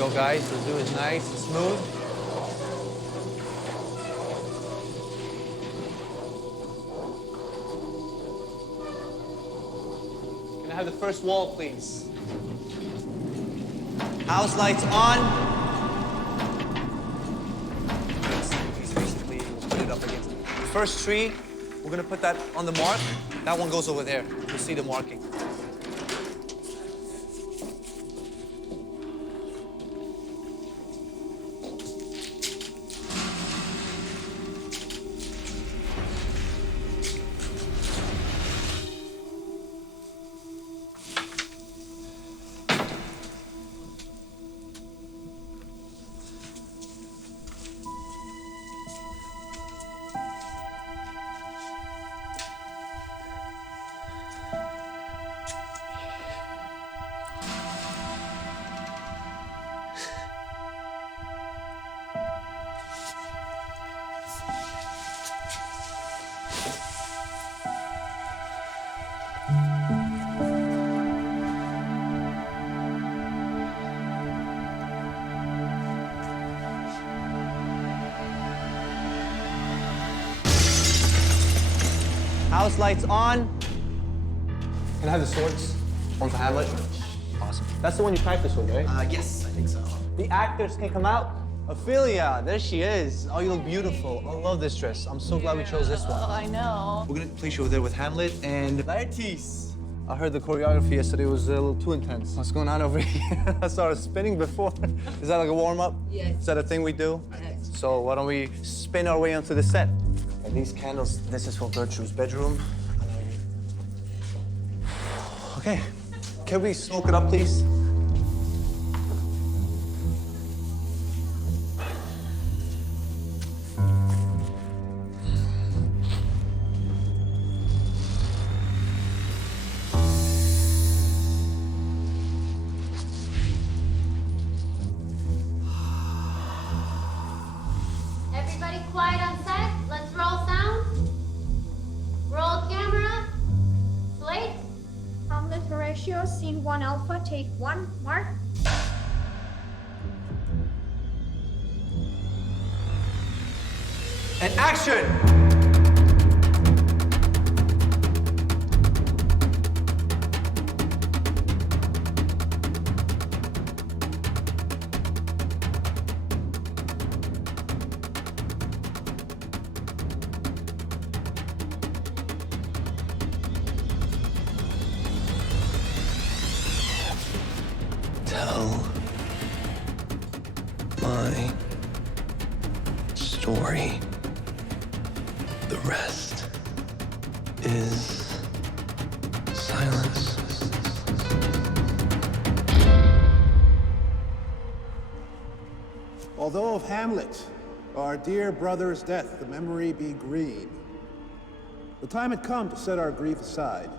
go, guys. Let's do it nice and smooth. Can I have the first wall, please? House lights on. Please, basically, we'll put it up against the first tree. We're gonna put that on the mark. That one goes over there. You'll see the marking. House lights on. Can I have the swords? One for Hamlet. Awesome. That's the one you practiced with, right? Yes, I think so. The actors can come out. Ophelia, there she is. Oh, you look beautiful. I love this dress. I'm so glad we chose this one. Oh, I know. We're gonna place you over there with Hamlet and Laertes. I heard the choreography yesterday was a little too intense. What's going on over here? I saw her spinning before. Is that like a warm-up? Yes. Is that a thing we do? Yes. So why don't we spin our way onto the set? And these candles, this is for Gertrude's bedroom. Okay, can we smoke it up, please? Everybody quiet on set. Let's roll sound. Roll camera. Slate. Hamlet Horatio, scene 1 alpha, take 1, mark. And action! Tell my story. The rest is silence. Although of Hamlet, our dear brother's death, the memory be green. The time had come to set our grief aside.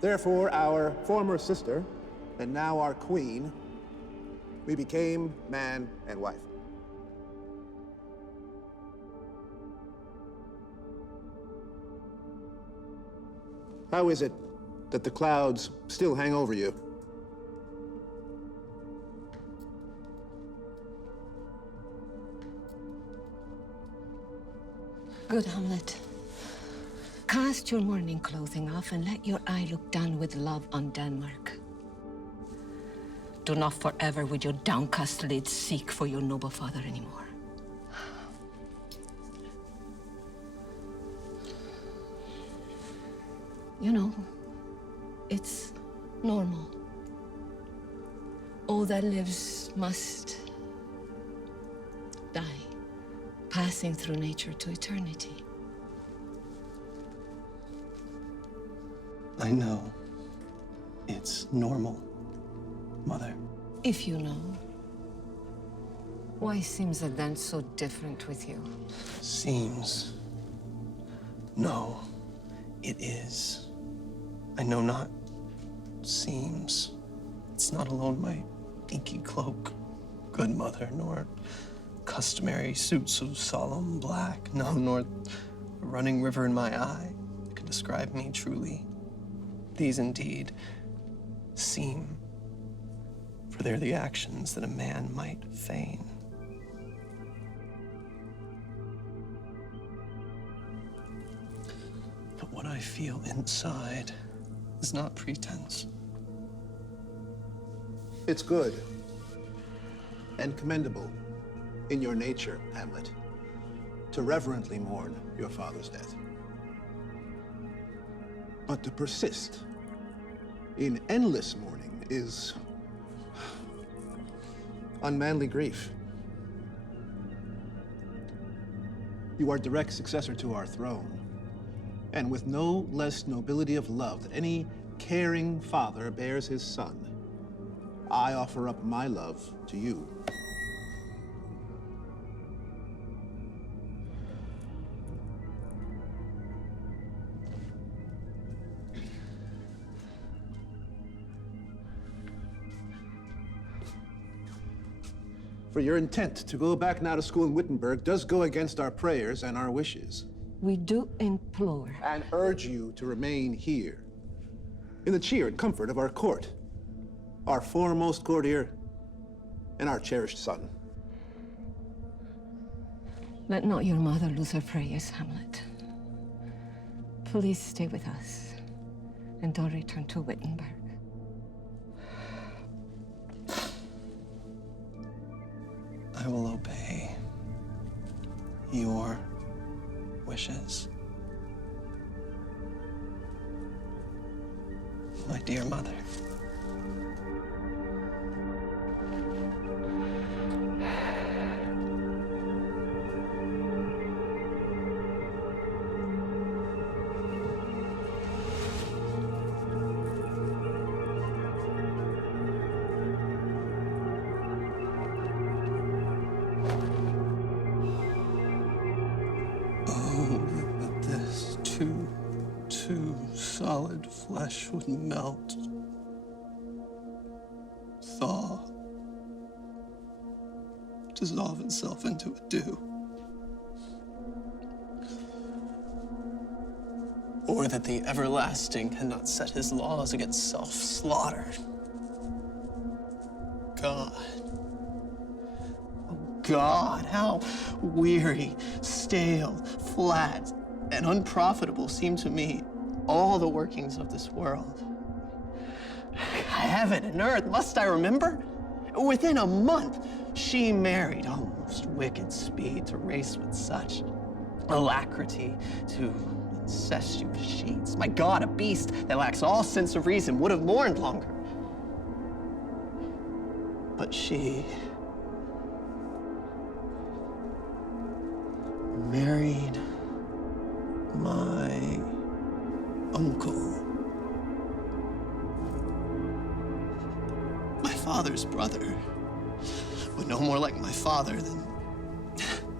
Therefore, our former sister, and now our queen, we became man and wife. How is it that the clouds still hang over you? Good, Hamlet. Cast your mourning clothing off and let your eye look down with love on Denmark. Do not forever with your downcast lids seek for your noble father anymore. You know, it's normal. All that lives must die, passing through nature to eternity. I know it's normal, Mother. If you know, why seems it then so different with you? Seems. No, it is. I know not. Seems. It's not alone my inky cloak, good mother, nor customary suits of solemn black, no, nor a running river in my eye that can describe me truly. These indeed seem for they're the actions that a man might feign. But what I feel inside is not pretense. It's good and commendable in your nature, Hamlet, to reverently mourn your father's death. But to persist in endless mourning is unmanly grief. You are direct successor to our throne, and with no less nobility of love that any caring father bears his son, I offer up my love to you. For your intent to go back now to school in Wittenberg does go against our prayers and our wishes. We do implore. And urge you to remain here, in the cheer and comfort of our court, our foremost courtier, and our cherished son. Let not your mother lose her prayers, Hamlet. Please stay with us, and don't return to Wittenberg. I will obey your wishes. My dear mother. Solid flesh would melt, thaw, dissolve itself into a dew. Or that the everlasting cannot set his laws against self-slaughter. God. Oh God, how weary, stale, flat, and unprofitable seem to me all the workings of this world. Heaven and earth, must I remember? Within a month, she married, almost wicked speed to race with such alacrity to incestuous sheets. My God, a beast that lacks all sense of reason would have mourned longer. But she married my uncle, my father's brother, but no more like my father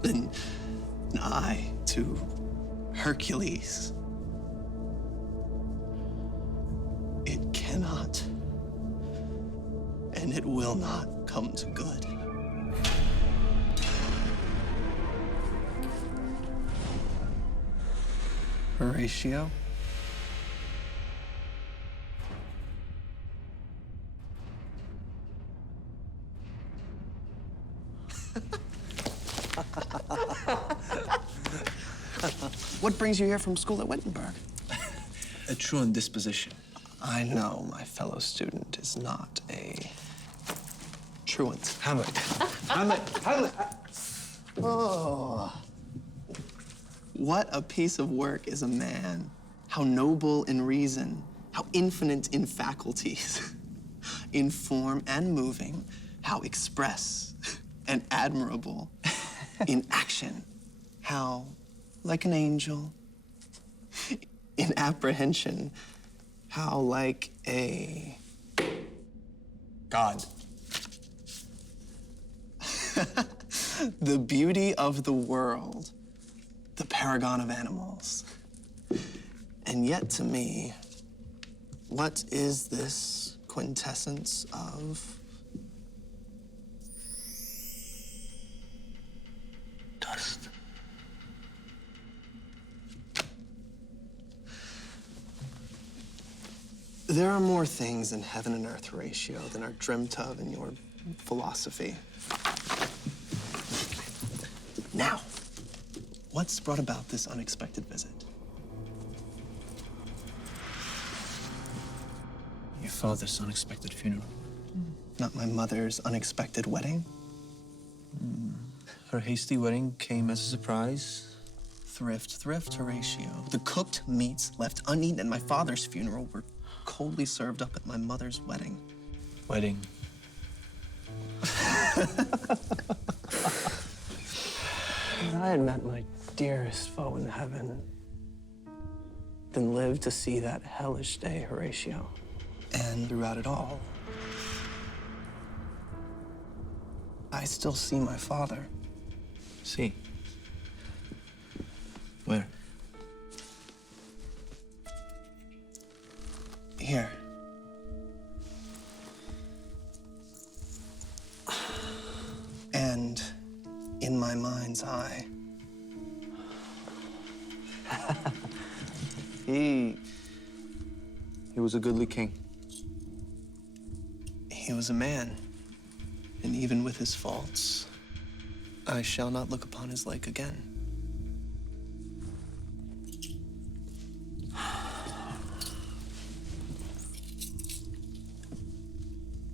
than I to Hercules. It cannot, and it will not come to good. Horatio? What brings you here from school at Wittenberg? A truant disposition. I know my fellow student is not a truant. Hamlet. Hamlet. Oh. What a piece of work is a man. How noble in reason, how infinite in faculties, in form and moving, how express and admirable in action, how like an angel, in apprehension, how like a god. The beauty of the world, the paragon of animals. And yet to me, what is this quintessence of dust? There are more things in heaven and earth, Horatio, than are dreamt of in your philosophy. Now, what's brought about this unexpected visit? Your father's unexpected funeral. Not my mother's unexpected wedding? Her hasty wedding came as a surprise. Thrift, Horatio. The cooked meats left uneaten at my father's funeral were coldly served up at my mother's wedding. Wedding. If I had met my dearest foe in heaven, then lived to see that hellish day, Horatio. And throughout it all, I still see my father. See. Where? Here. And in my mind's eye. He was a goodly king. He was a man, and even with his faults, I shall not look upon his like again.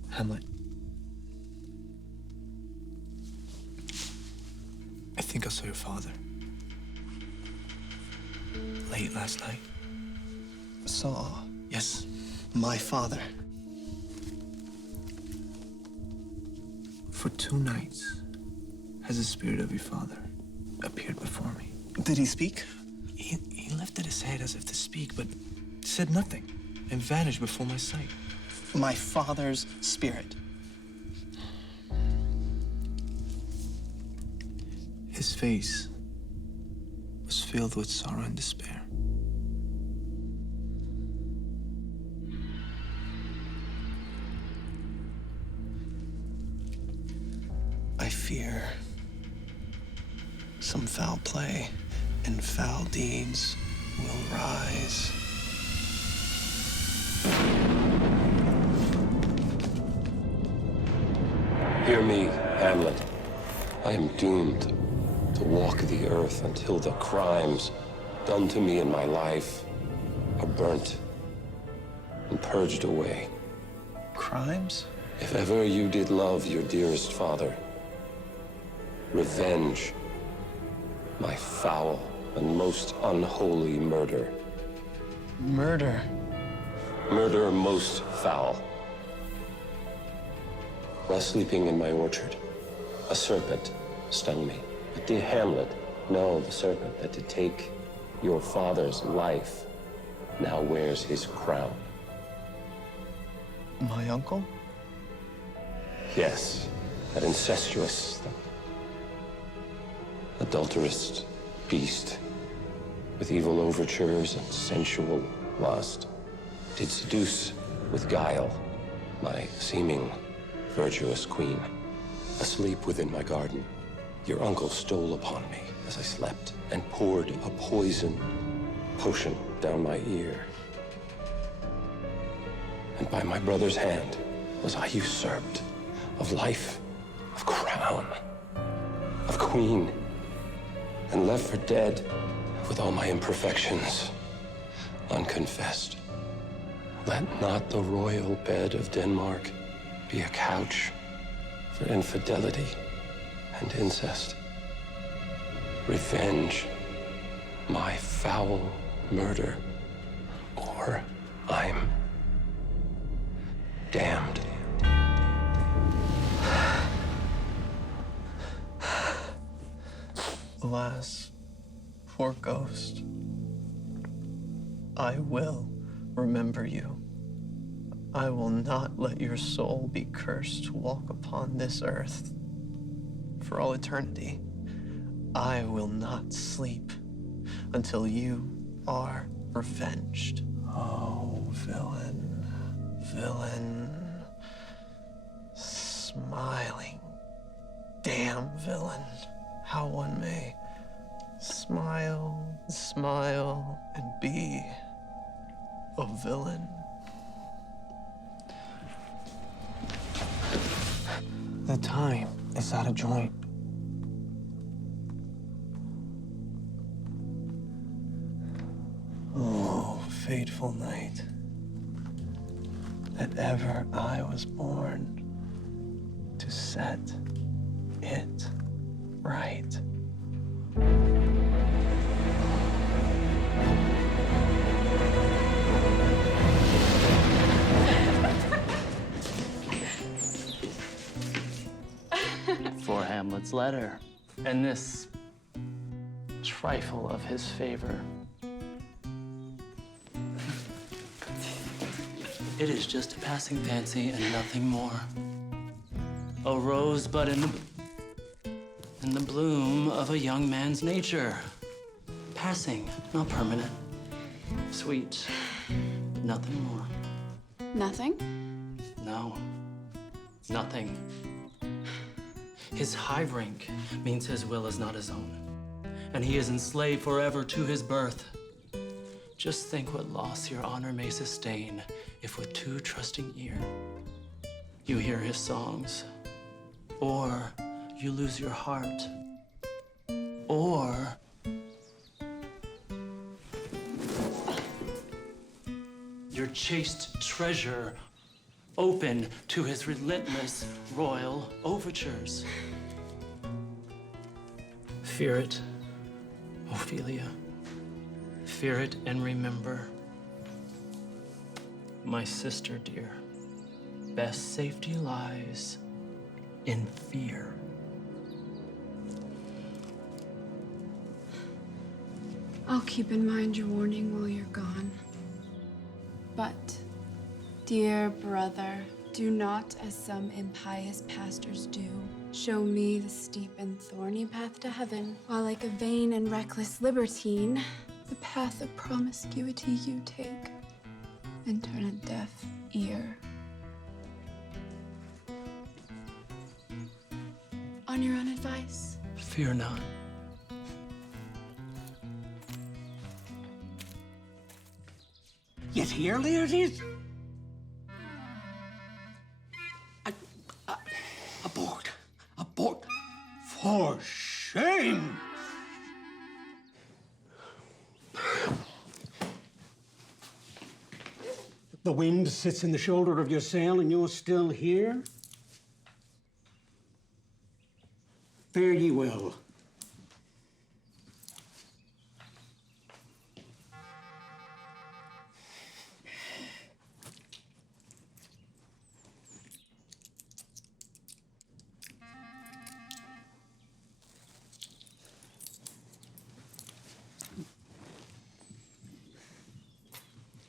Hamlet. I think I saw your father. Late last night. Saw Yes. my father. For 2 nights has the spirit of your father appeared before me. Did he speak? He lifted his head as if to speak, but said nothing and vanished before my sight. My father's spirit. His face was filled with sorrow and despair. I fear some foul play and foul deeds will rise. Hear me, Hamlet. I am doomed to walk the earth until the crimes done to me in my life are burnt and purged away. Crimes? If ever you did love your dearest father, revenge my foul and most unholy murder. Murder. Murder most foul. While sleeping in my orchard, a serpent stung me. But dear Hamlet, no, the serpent that did take your father's life now wears his crown. My uncle? Yes, that incestuous, adulterous beast with evil overtures and sensual lust did seduce with guile my seeming virtuous queen. Asleep within my garden, your uncle stole upon me as I slept and poured a poison potion down my ear. And by my brother's hand was I usurped of life, of crown, of queen, and left for dead with all my imperfections unconfessed. Let not the royal bed of Denmark be a couch for infidelity and incest. Revenge my foul murder, or I'm damned. Alas, poor ghost. I will remember you. I will not let your soul be cursed to walk upon this earth for all eternity. I will not sleep until you are revenged. Oh, villain, villain, smiling, damn villain. How one may smile, smile, and be a villain. The time is out of joint. Oh, fateful night, that ever I was born to set it right. For Hamlet's letter, and this trifle of his favor. It is just a passing fancy and nothing more. A rosebud in the bloom of a young man's nature. Passing, not permanent. Sweet, but nothing more. Nothing? No, nothing. His high rank means his will is not his own, and he is enslaved forever to his birth. Just think what loss your honor may sustain if with too trusting ear you hear his songs, or you lose your heart, or your chaste treasure open to his relentless royal overtures. Fear it, Ophelia. Fear it and remember, my sister dear, best safety lies in fear. I'll keep in mind your warning while you're gone. But, dear brother, do not, as some impious pastors do, show me the steep and thorny path to heaven, while like a vain and reckless libertine, the path of promiscuity you take, and turn a deaf ear. On your own advice. Fear not. Yet here, Laertes? Abort! Abort! For shame! The wind sits in the shoulder of your sail and you're still here? Fare ye well.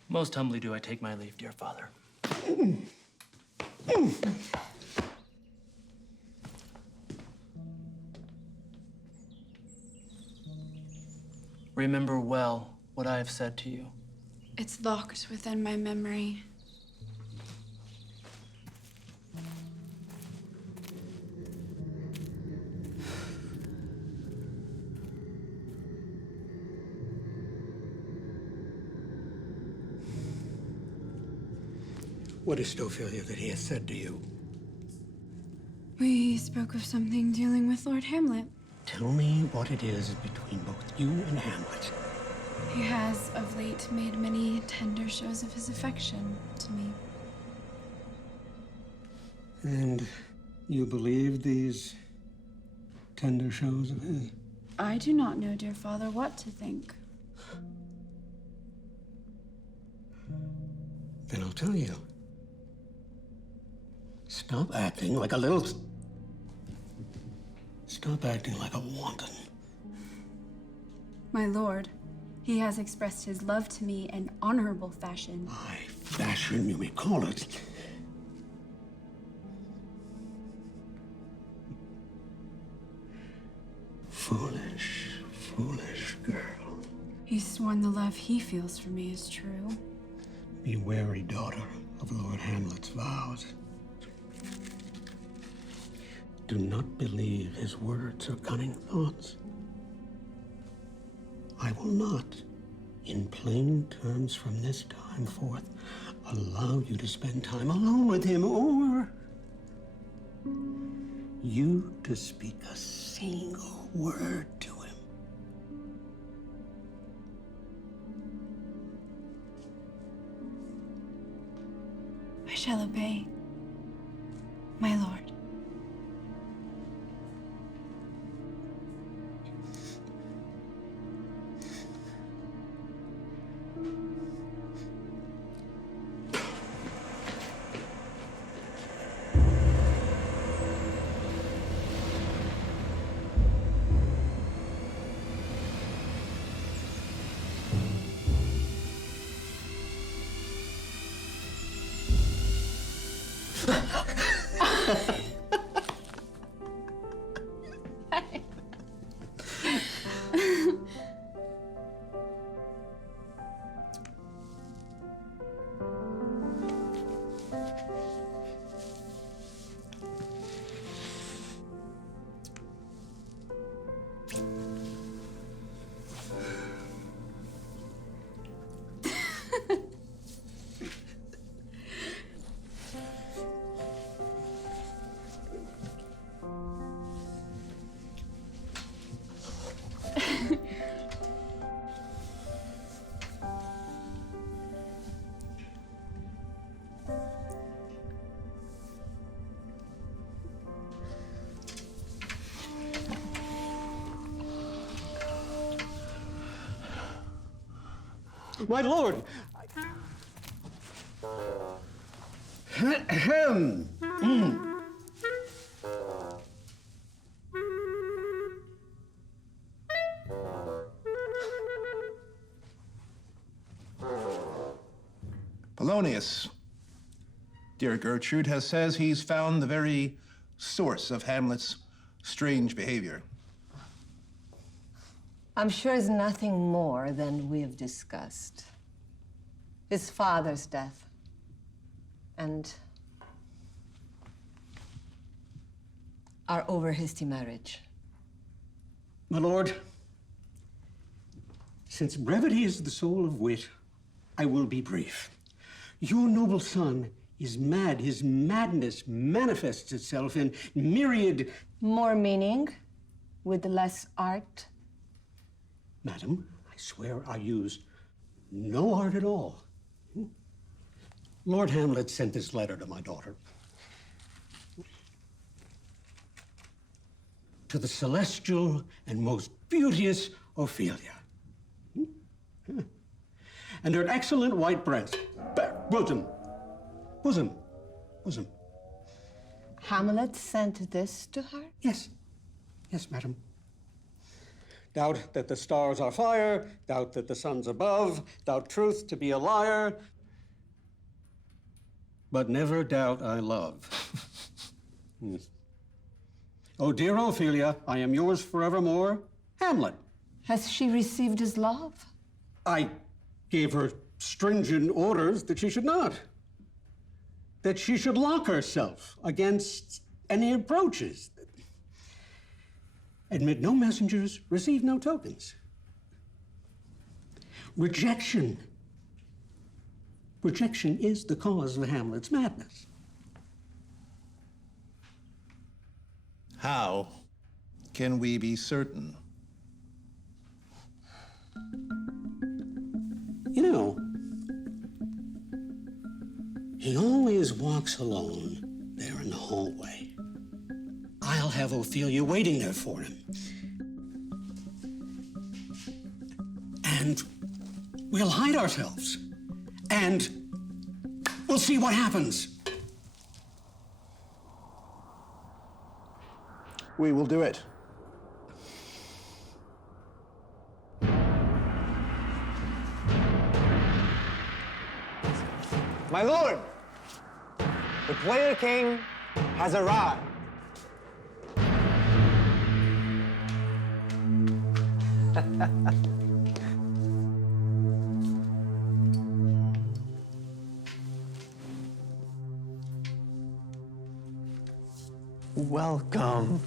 Most humbly do I take my leave, dear father. Remember well what I have said to you. It's locked within my memory. What is it, Ophelia, that he has said to you? We spoke of something dealing with Lord Hamlet. Tell me what it is between both you and Hamlet. He has of late made many tender shows of his affection to me. And you believe these tender shows of his? I do not know, dear father, what to think. Then I'll tell you. Stop acting like a little... Stop acting like a wanton. My lord, he has expressed his love to me in honorable fashion. By fashion, you may call it. Foolish, foolish girl. He's sworn the love he feels for me is true. Be wary, daughter, of Lord Hamlet's vows. Do not believe his words or cunning thoughts. I will not, in plain terms from this time forth, allow you to spend time alone with him, or you to speak a single word to him. I shall obey, my lord. My lord! Ahem. Polonius, dear Gertrude, says he's found the very source of Hamlet's strange behavior. I'm sure it's nothing more than we've discussed. His father's death. And our over-hasty marriage. My lord, since brevity is the soul of wit, I will be brief. Your noble son is mad. His madness manifests itself in myriad... More meaning with less art. Madam, I swear I use no art at all. Lord Hamlet sent this letter to my daughter. To the celestial and most beauteous Ophelia. And her excellent white breast. Bosom. Hamlet sent this to her? Yes. Yes, madam. Doubt that the stars are fire, doubt that the sun's above, doubt truth to be a liar, but never doubt I love. Yes. Oh, dear Ophelia, I am yours forevermore, Hamlet. Has she received his love? I gave her stringent orders that she should not. That she should lock herself against any approaches. Admit no messengers, receive no tokens. Rejection. Rejection is the cause of Hamlet's madness. How can we be certain? You know, he always walks alone there in the hallway. I'll have Ophelia waiting there for him. And we'll hide ourselves. And we'll see what happens. We will do it. My lord, the player king has arrived. Welcome.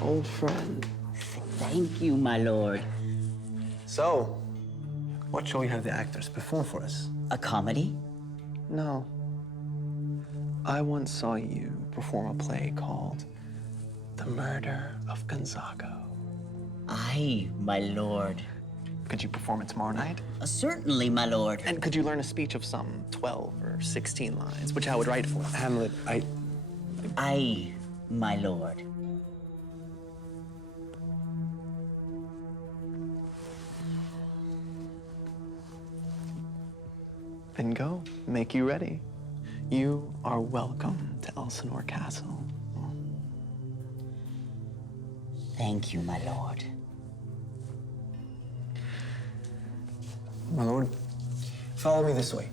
Old friend. Thank you, my lord. So, what shall we have the actors perform for us? A comedy? No. I once saw you perform a play called The Murder of Gonzago. Aye, my lord. Could you perform it tomorrow night? Certainly, my lord. And could you learn a speech of some 12 or 16 lines, which I would write for Hamlet? Aye, my lord. Then go, make you ready. You are welcome to Elsinore Castle. Thank you, my lord. My lord, follow me this way.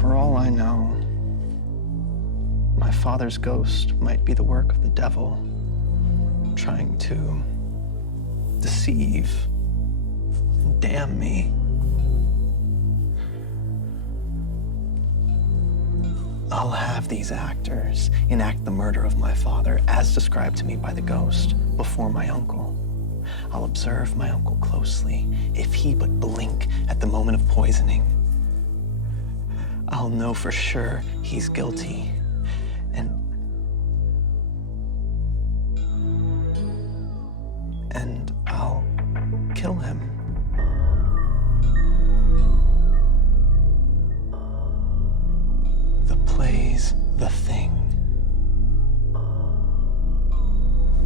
For all I know, my father's ghost might be the work of the devil, trying to deceive and damn me. I'll have these actors enact the murder of my father as described to me by the ghost before my uncle. I'll observe my uncle closely. If he but blink at the moment of poisoning, I'll know for sure he's guilty. And I'll kill him. The play's the thing,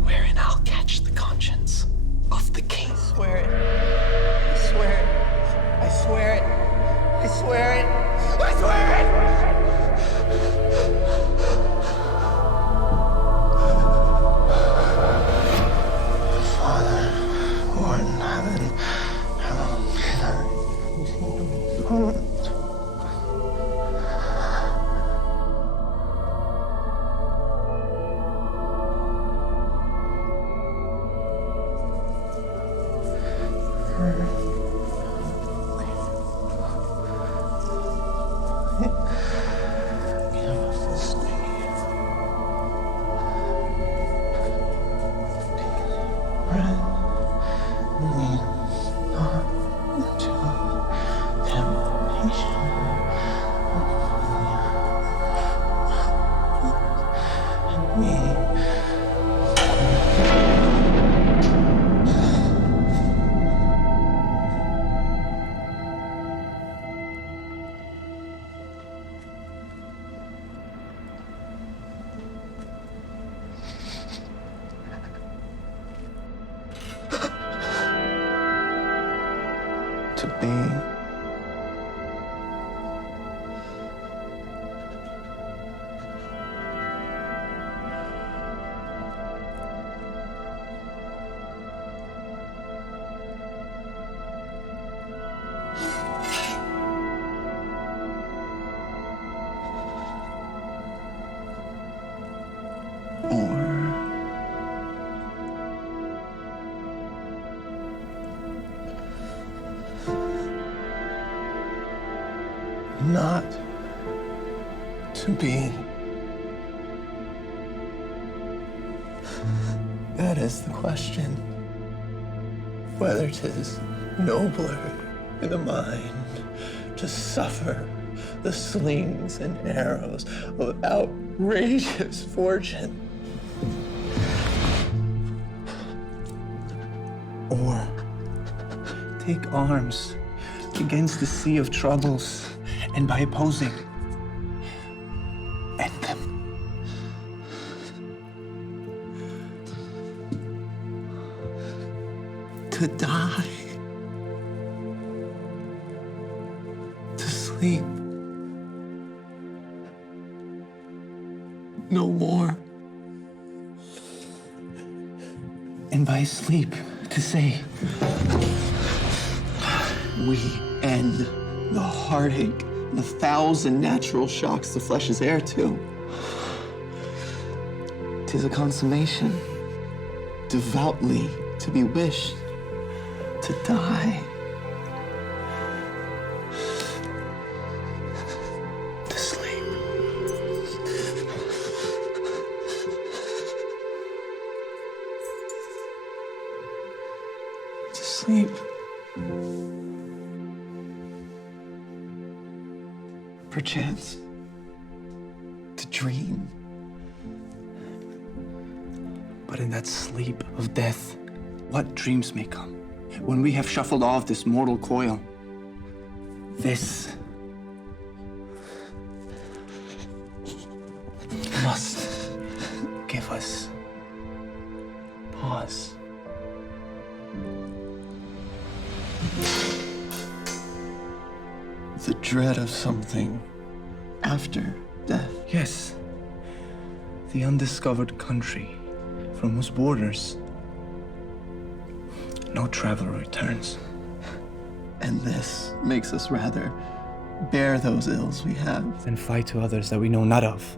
wherein I'll catch the conscience of the king. I swear it. I swear it. I swear it. I swear it. I swear it! Father, who art in heaven, hallowed be thy name. To be not to be. That is the question. Whether 'tis nobler in the mind to suffer the slings and arrows of outrageous fortune, or take arms against the sea of troubles, and by opposing, end them. To die, to sleep, no more. And by sleep, to say, we end the heartache, the 1,000 natural shocks the flesh is heir to. 'Tis a consummation, devoutly to be wished, to die. sleep. Perchance to dream. But in that sleep of death, what dreams may come? When we have shuffled off this mortal coil, this must give us pause. The dread of something after death. Yes, the undiscovered country from whose borders no traveler returns. And this makes us rather bear those ills we have Then fight to others that we know not of.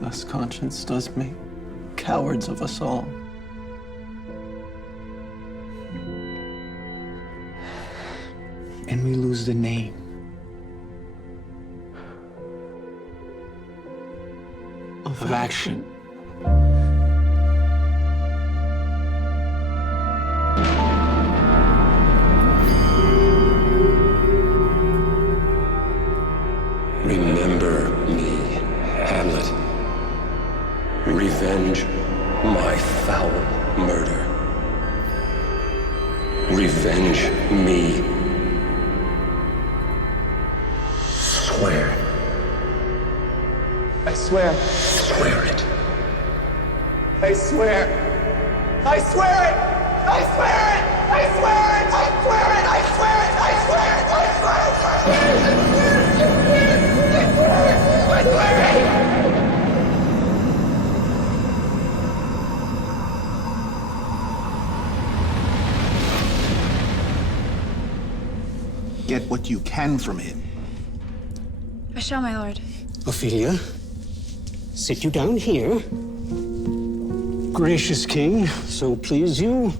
Thus conscience does make cowards of us all. And we lose the name. Of action. Remember me, Hamlet. Revenge my foul murder. Revenge me. Swear. I swear. Swear it. I swear. I swear it. I swear it. I swear it. I swear it. I swear it. I swear it. I swear it. I swear it. I swear it. Get what you can from him. I shall, my lord. Ophelia, sit you down here. Gracious king, so please you,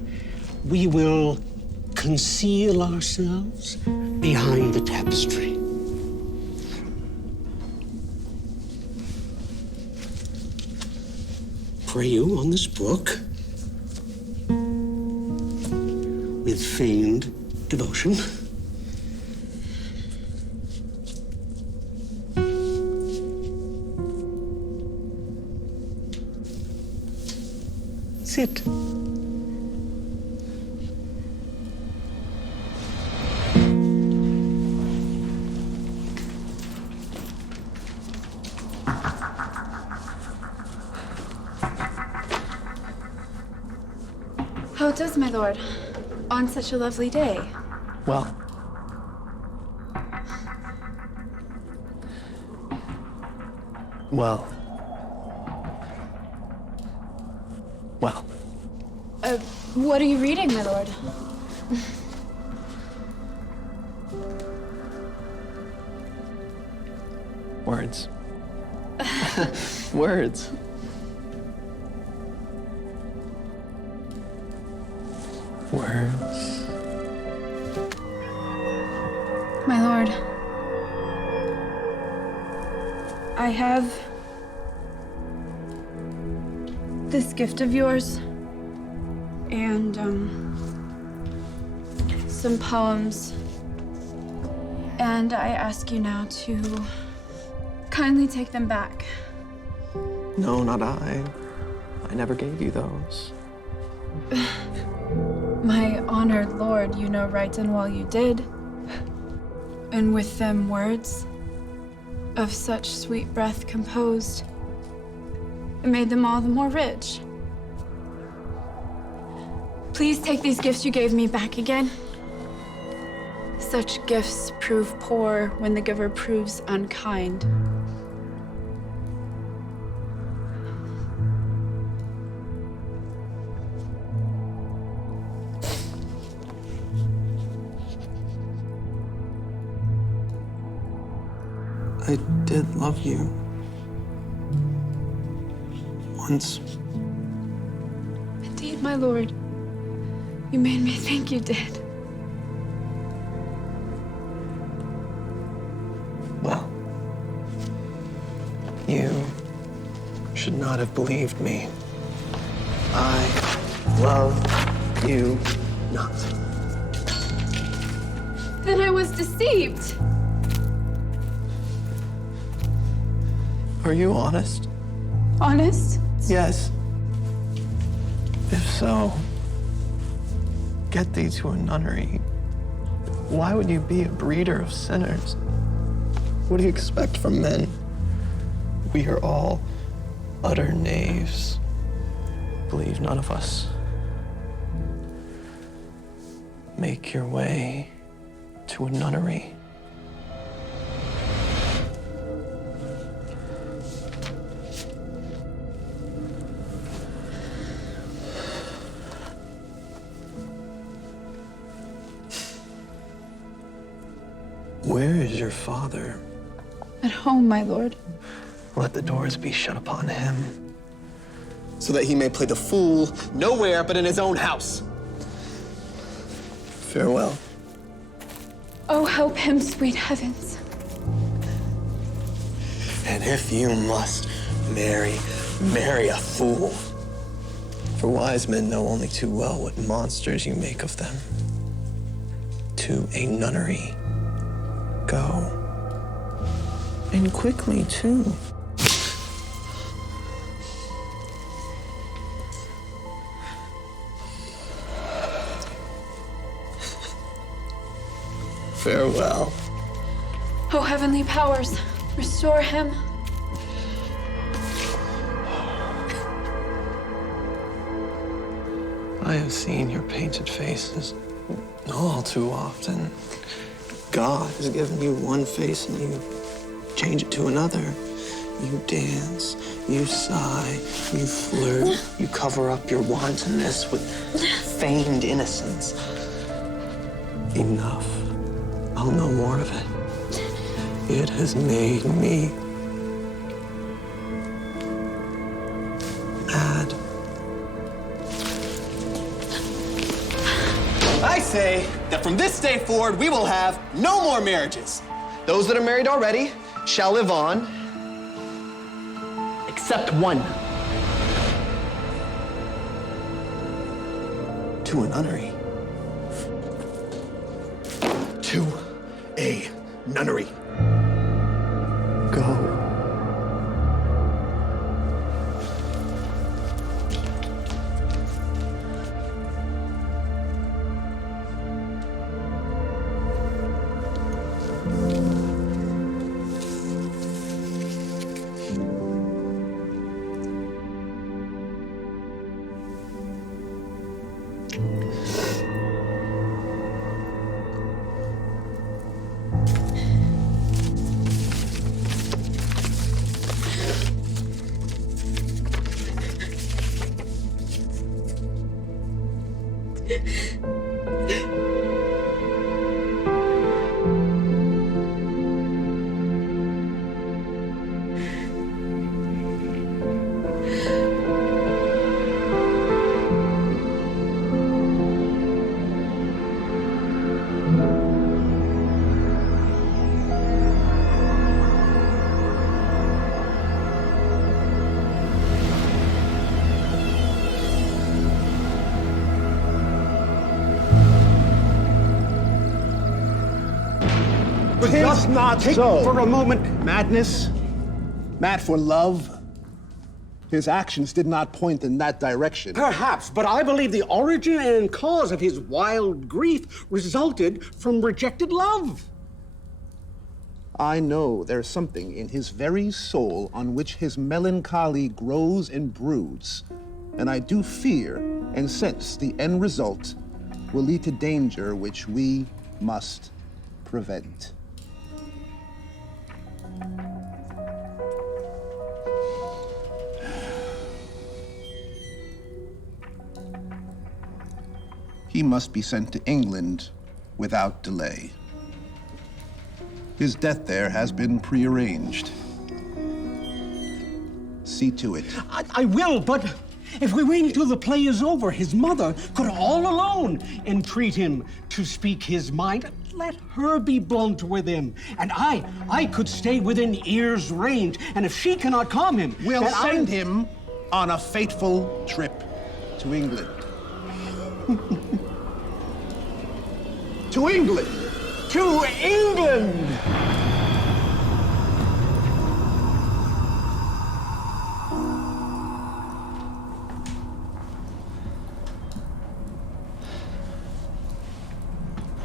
we will conceal ourselves behind the tapestry. Pray you on this book with feigned devotion. Sit. How does my lord on such a lovely day? Well. Well. Well. What are you reading, my lord? Words. Words. Words. My lord, I have this gift of yours and some poems, and I ask you now to kindly take them back. No, not I. I never gave you those. My honored lord, you know right and well you did. And with them words of such sweet breath composed, it made them all the more rich. Please take these gifts you gave me back again. Such gifts prove poor when the giver proves unkind. I did love you. Once. Indeed, my lord. You made me think you did. Well. You should not have believed me. I love you not. Then I was deceived. Are you honest? Honest? Yes. If so, get thee to a nunnery. Why would you be a breeder of sinners? What do you expect from men? We are all utter knaves. Believe none of us. Make your way to a nunnery. Where is your father? At home, my lord. Let the doors be shut upon him, so that he may play the fool nowhere but in his own house. Farewell. Oh, help him, sweet heavens. And if you must marry a fool. For wise men know only too well what monsters you make of them. To a nunnery. Go. And quickly, too. Farewell. Oh, heavenly powers, restore him. I have seen your painted faces all too often. God has given you one face and you change it to another. You dance, you sigh, you flirt, you cover up your wantonness with feigned innocence. Enough. I'll no more of it. It has made me mad. I say that from this day forward, we will have no more marriages. Those that are married already shall live on, except one. To a nunnery. To a nunnery. Go. Just not Take so. for a moment. Madness, mad for love. His actions did not point in that direction. Perhaps, but I believe the origin and cause of his wild grief resulted from rejected love. I know there's something in his very soul on which his melancholy grows and broods, and I do fear and sense the end result will lead to danger which we must prevent. He must be sent to England without delay. His death there has been prearranged. See to it. I will, but If we wait until the play is over, his mother could all alone entreat him to speak his mind. Let her be blunt with him. And I could stay within ear's range. And if she cannot calm him, We'll then send him on a fateful trip to England. To England! To England!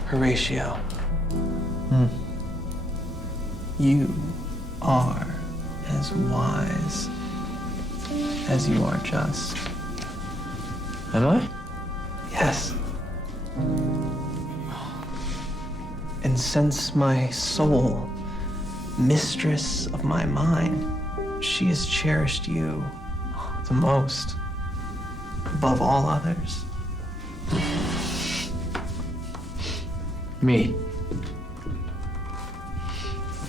Horatio. You are as wise as you are just. Am I? Yes. And since my soul, mistress of my mind, she has cherished you the most, above all others. Me.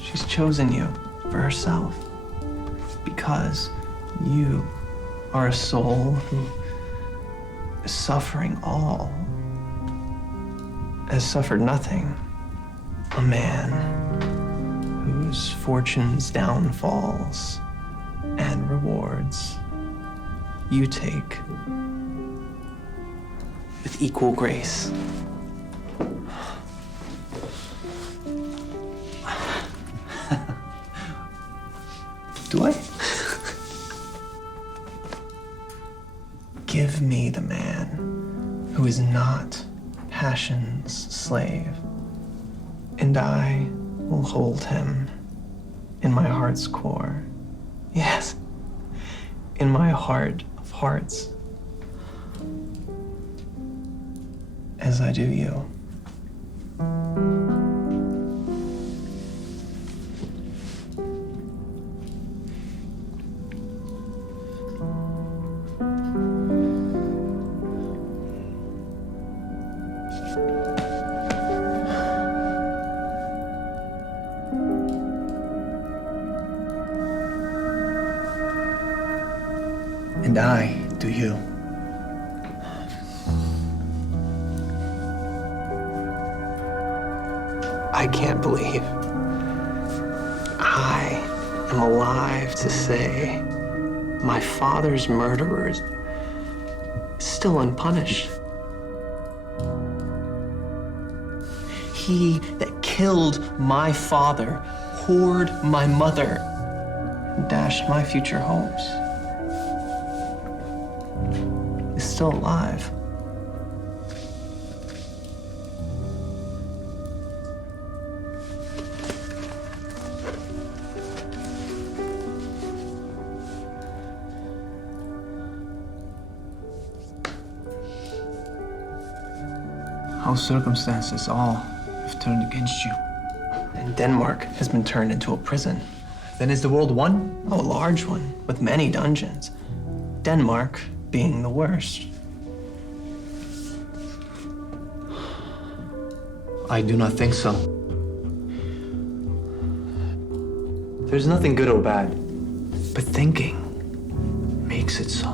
She's chosen you for herself because you are a soul who is suffering all, has suffered nothing. A man whose fortune's downfalls and rewards you take with equal grace. Do I? Give me the man who is not passion's slave, and I will hold him in my heart's core. Yes, in my heart of hearts, as I do you. And I do you. I can't believe I am alive to say my father's murderer is still unpunished. He that killed my father, whored my mother, and dashed my future hopes is still alive. How circumstances all have turned against you. And Denmark has been turned into a prison. Then is the world one? Oh, a large one, with many dungeons. Denmark being the worst. I do not think so. There's nothing good or bad, but thinking makes it so.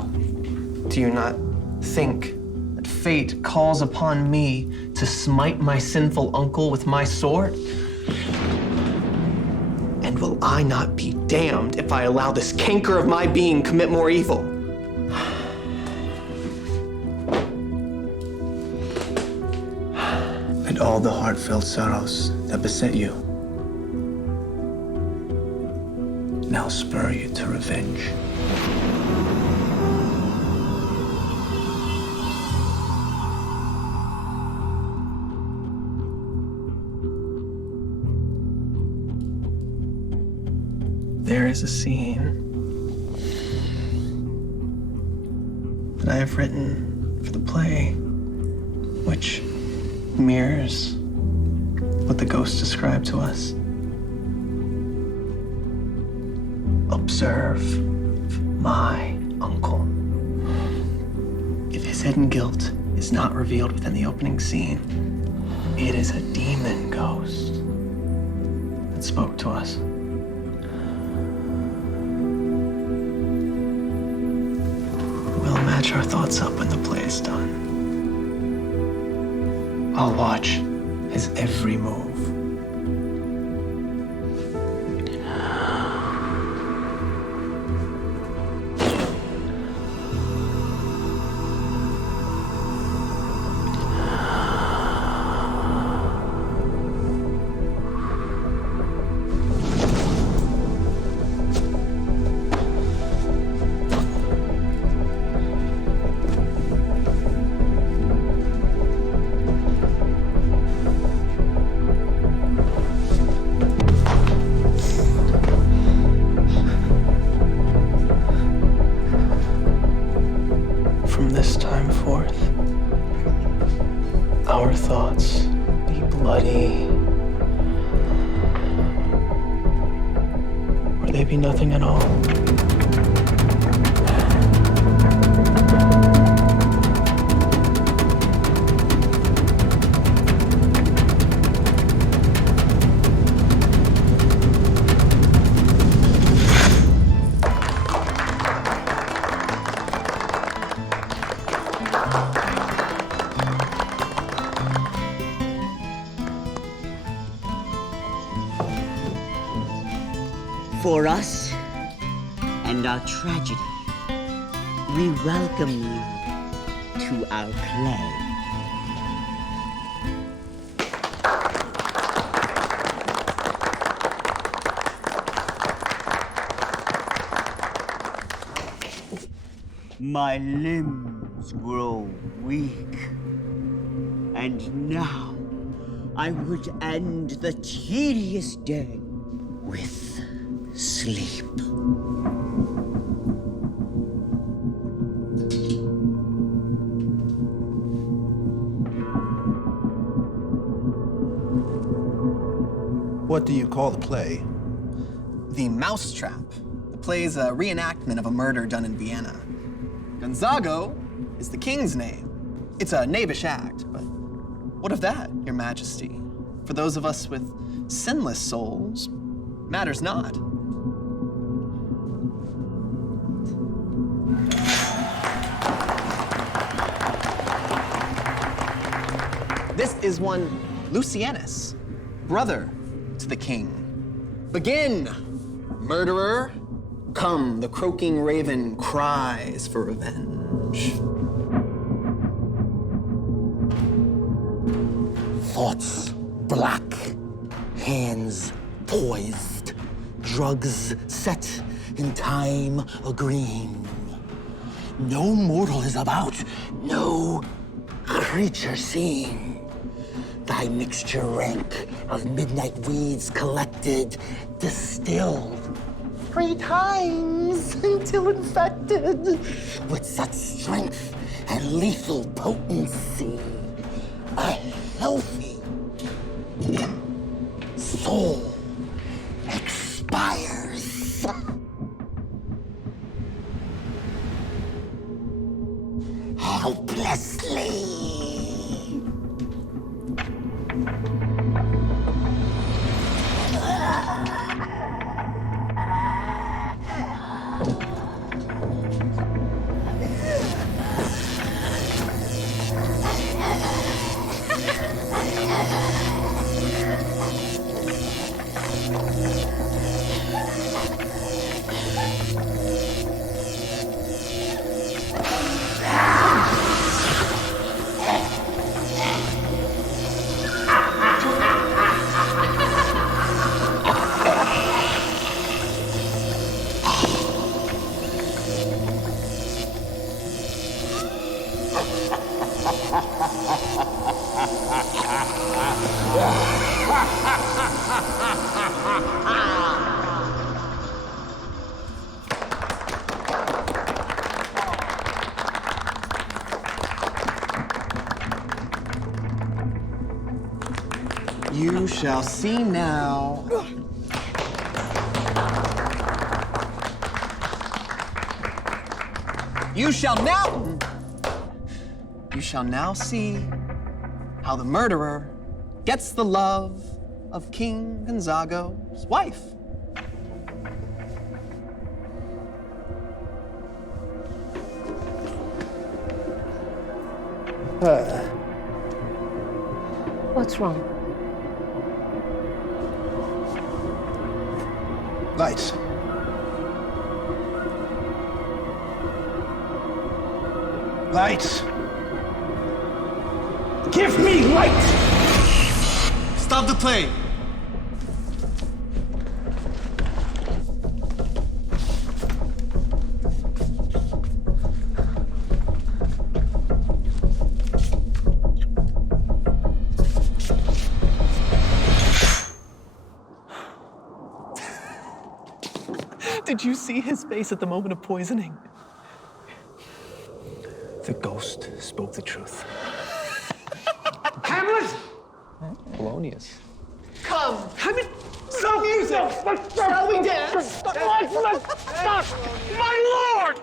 Do you not think that fate calls upon me to smite my sinful uncle with my sword? And will I not be damned if I allow this canker of my being commit more evil? And all the heartfelt sorrows that beset you now spur you to revenge. There is a scene that I have written for the play, which mirrors what the ghost described to us. Observe my uncle. If his hidden guilt is not revealed within the opening scene, it is a demon ghost that spoke to us. We'll imagine match our thoughts up when the play is done. I'll watch his every move. From this time forth, our thoughts be bloody, or they be nothing at all. For us and our tragedy, we welcome you to our play. My limbs grow weak, and now I would end the tedious day with sleep. What do you call the play? The Mousetrap. The play is a reenactment of a murder done in Vienna. Gonzago is the king's name. It's a knavish act, but what of that, Your Majesty? For those of us with sinless souls, matters not. This is one Lucianus, brother to the king. Begin, murderer. Come, the croaking raven cries for revenge. Thoughts black, hands poised, drugs set in time agreeing. No mortal is about, no creature seen. Thy mixture rank of midnight weeds collected, distilled 3 times until infected with such strength and lethal potency. A healthy soul expires. Helplessly. You shall see now. You shall now see how the murderer gets the love of King Gonzago's wife. What's wrong? Lights. Lights. Give me light! Stop the play! Did you see his face at the moment of poisoning? The ghost spoke the truth. Hamlet! Polonius. Come! Hamlet! Stop music! Shall we dance? Stop! My lord!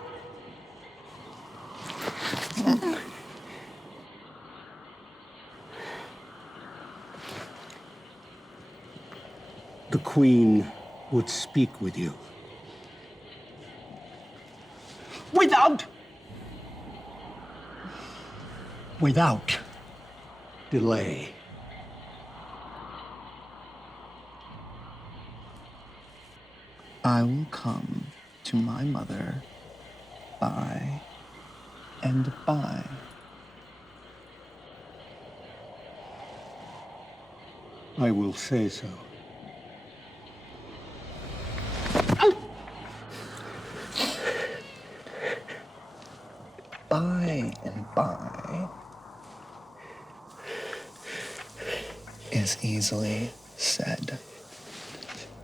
The Queen would speak with you. Without delay. I will come to my mother by and by. I will say so. By and by is easily said.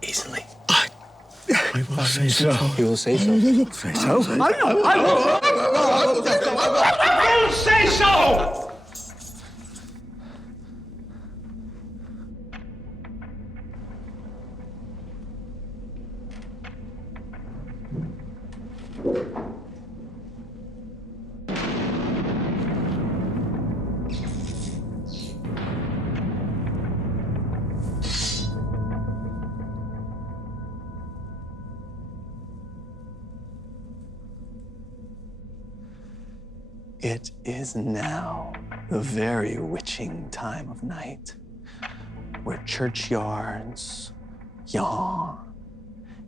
Easily. I will say so. You will say so. Say so? I will say so! It is now the very witching time of night, where churchyards yawn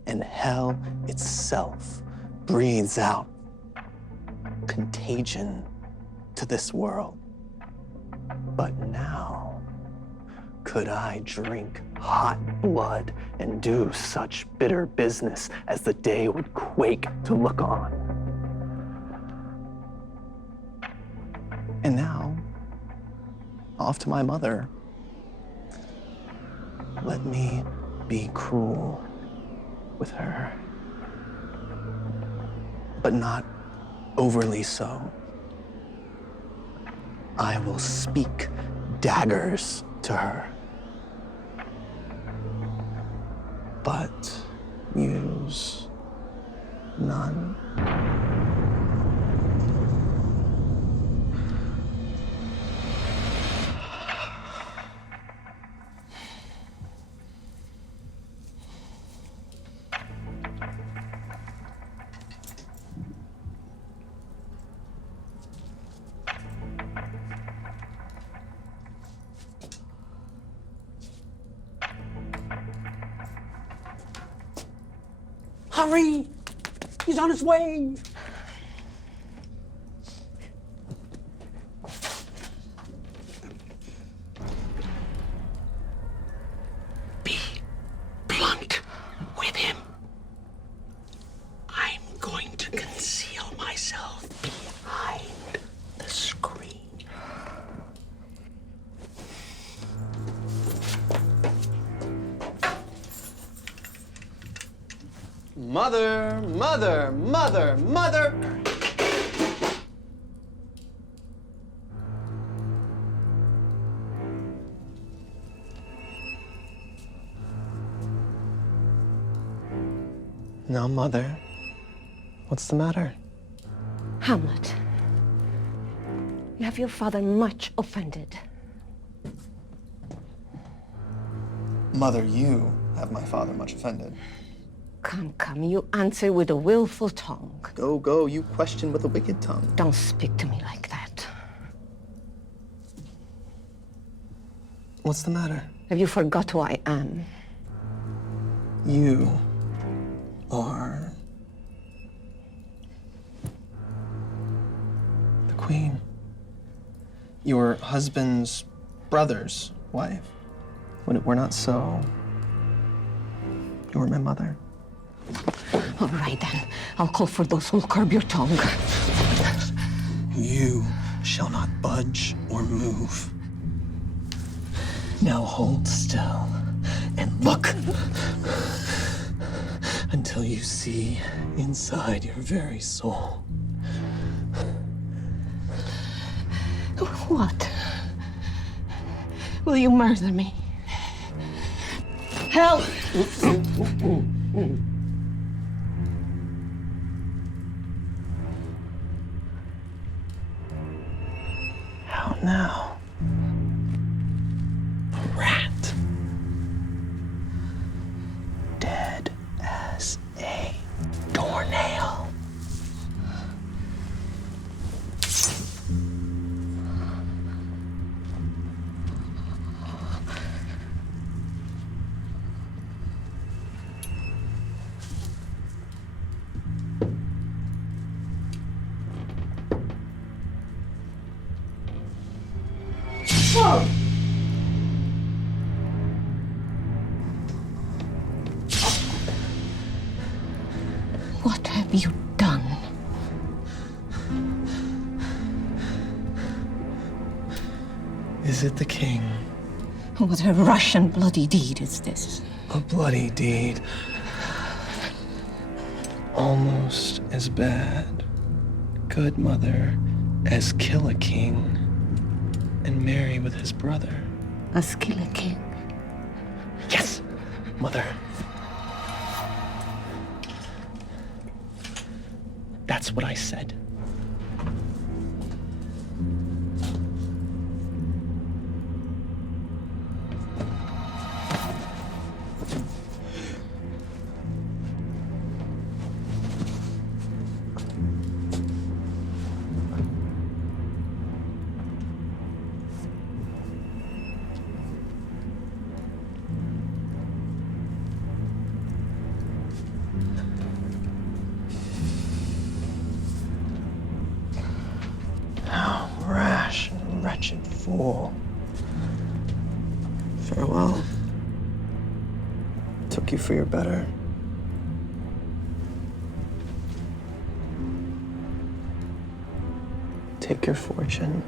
and hell itself breathes out contagion to this world. But now, could I drink hot blood and do such bitter business as the day would quake to look on? And now, off to my mother. Let me be cruel with her, but not overly so. I will speak daggers to her, but use none. Hurry! He's on his way! Be blunt with him. I'm going to conceal myself behind the screen. Mother, mother, mother, mother! Now, Mother, what's the matter? Hamlet, you have your father much offended. Mother, you have my father much offended. Come, you answer with a willful tongue. Go, you question with a wicked tongue. Don't speak to me like that. What's the matter? Have you forgot who I am? You are the queen. Your husband's brother's wife. When it were not so, you were my mother. All right, then. I'll call for those who'll curb your tongue. You shall not budge or move. Now hold still and look until you see inside your very soul. What? Will you murder me? Help! How now? A rat. Dead as a doornail. What have you done? Is it the king? What a Russian bloody deed is this? A bloody deed. Almost as bad, good mother, as kill a king and marry with his brother. As kill a king? Yes, mother. That's what I said. How rash and wretched fool. Farewell. Took you for your better. Take your fortune.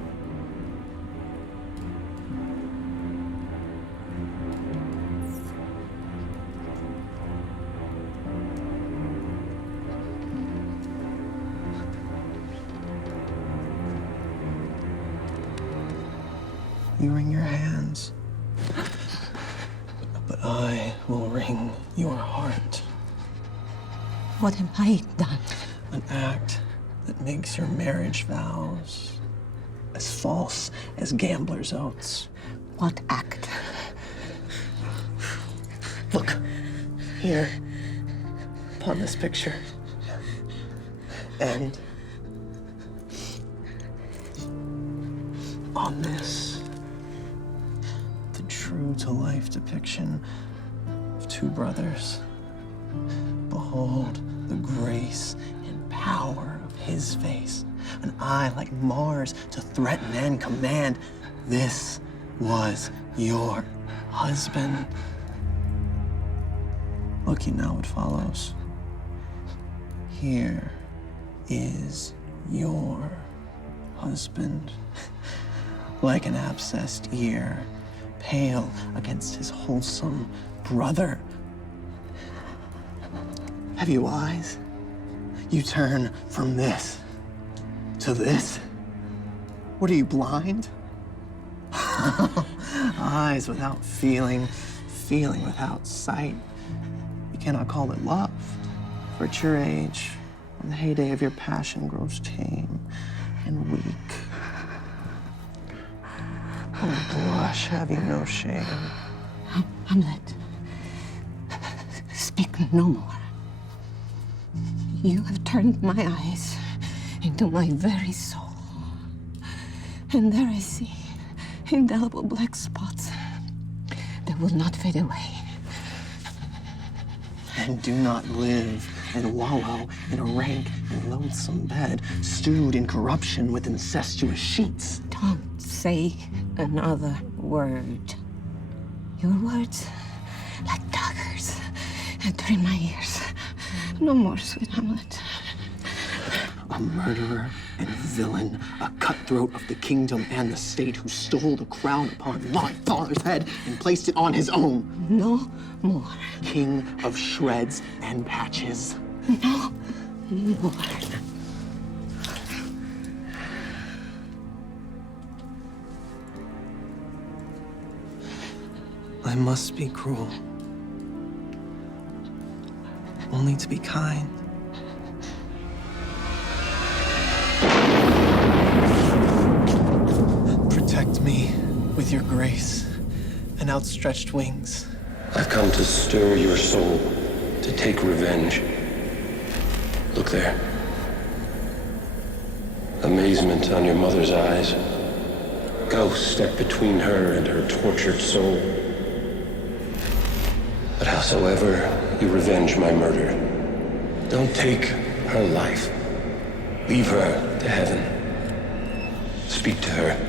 You wring your hands, but I will wring your heart. What have I done? An act that makes your marriage vows as false as gambler's oaths. What act? Look, here, upon this picture. And on this, the true-to-life depiction of two brothers. Behold the grace and power of his face, an eye like Mars to threaten and command. This was your husband. Look you now what follows. Here is your husband, like an abscessed ear, pale against his wholesome brother. Have you eyes? You turn from this to this? What are you, blind? Eyes without feeling, feeling without sight. You cannot call it love, for at your age, when the heyday of your passion grows tame and weak. Oh, blush, have you no shame? Hamlet, speak no more. You have turned my eyes into my very soul. And there I see indelible black spots will not fade away. And do not live and wallow in a rank and loathsome bed, stewed in corruption with incestuous sheets. Don't say another word. Your words, like daggers, enter in my ears. No more, sweet Hamlet. A murderer and villain, a cutthroat of the kingdom and the state who stole the crown upon my father's head and placed it on his own. No more. King of shreds and patches. No more. I must be cruel, only to be kind. Protect me with your grace and outstretched wings. I've come to stir your soul, to take revenge. Look there. Amazement on your mother's eyes. Ghosts step between her and her tortured soul. But howsoever you revenge my murder, don't take her life. Leave her to heaven. Speak to her.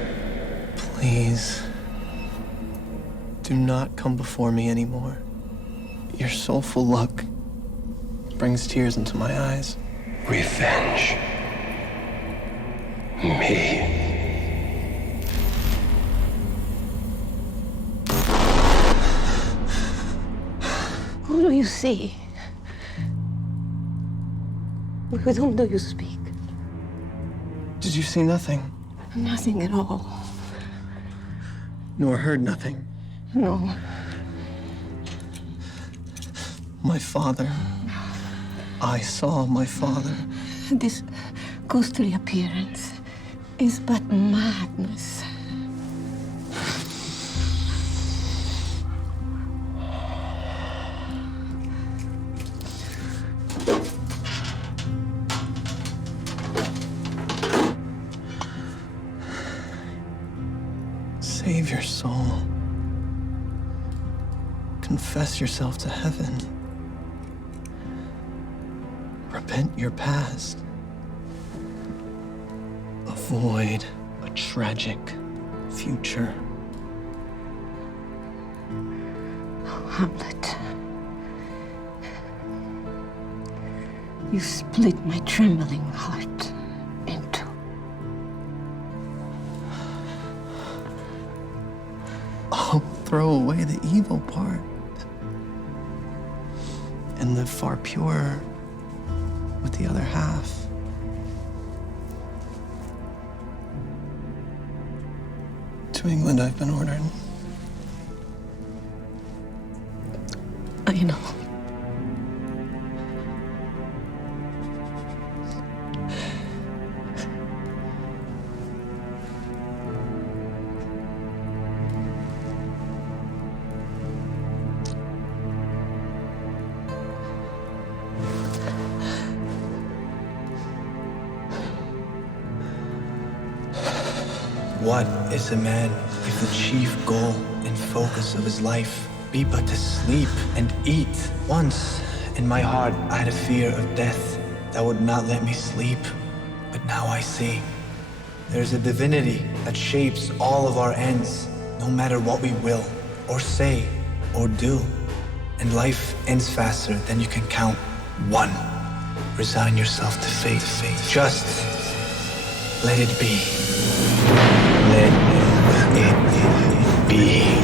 Please, do not come before me anymore. Your soulful look brings tears into my eyes. Revenge me. Who do you see? With whom do you speak? Did you see nothing? Nothing at all. Nor heard nothing? No. My father. I saw my father. This ghostly appearance is but madness. Save your soul. Confess yourself to heaven. Repent your past. Avoid a tragic future. Oh, Hamlet. You split my trembling heart in two. I'll throw away the evil part and live far purer with the other half. To England I've been ordered. I know. What is a man if the chief goal and focus of his life be but to sleep and eat? Once, in my heart, I had a fear of death that would not let me sleep. But now I see. There's a divinity that shapes all of our ends, no matter what we will, or say, or do. And life ends faster than you can count one. Resign yourself to fate. Just let it be. Let it be.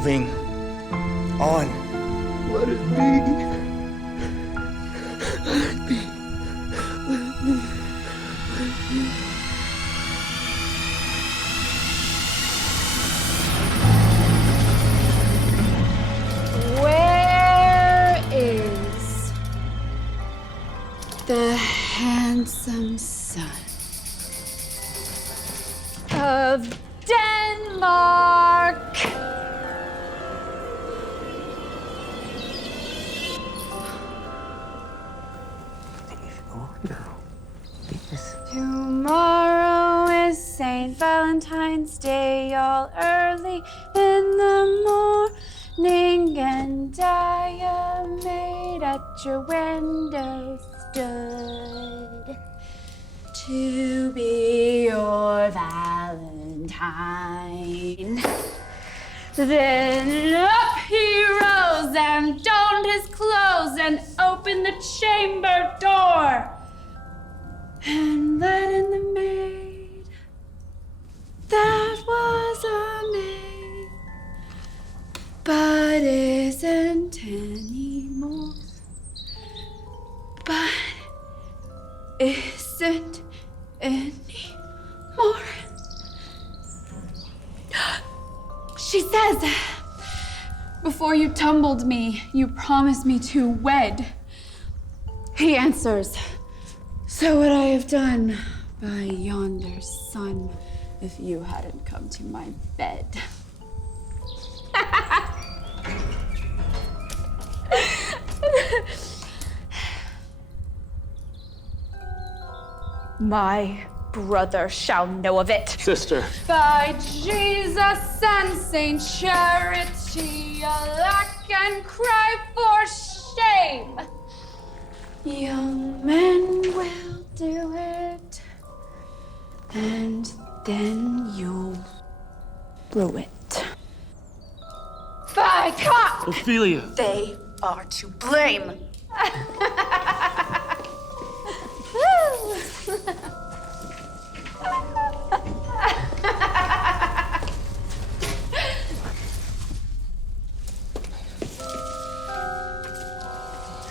moving on. Let it be. Let it be. Let it be. Let it be. Where is the handsome son of Denmark? Tomorrow is St. Valentine's Day, all early in the morning, and I, a maid at your window stood to be your Valentine. Then up he rose and donned his clothes and opened the chamber door and let in the maid that was a maid, but isn't anymore, but isn't anymore. She says, before you tumbled me, you promised me to wed. He answers, so would I have done by yonder sun if you hadn't come to my bed. My brother shall know of it. Sister. By Jesus and Saint Charity, alack and cry for shame. Young men will do it, and then you'll rue it. By God! Ophelia! They are to blame.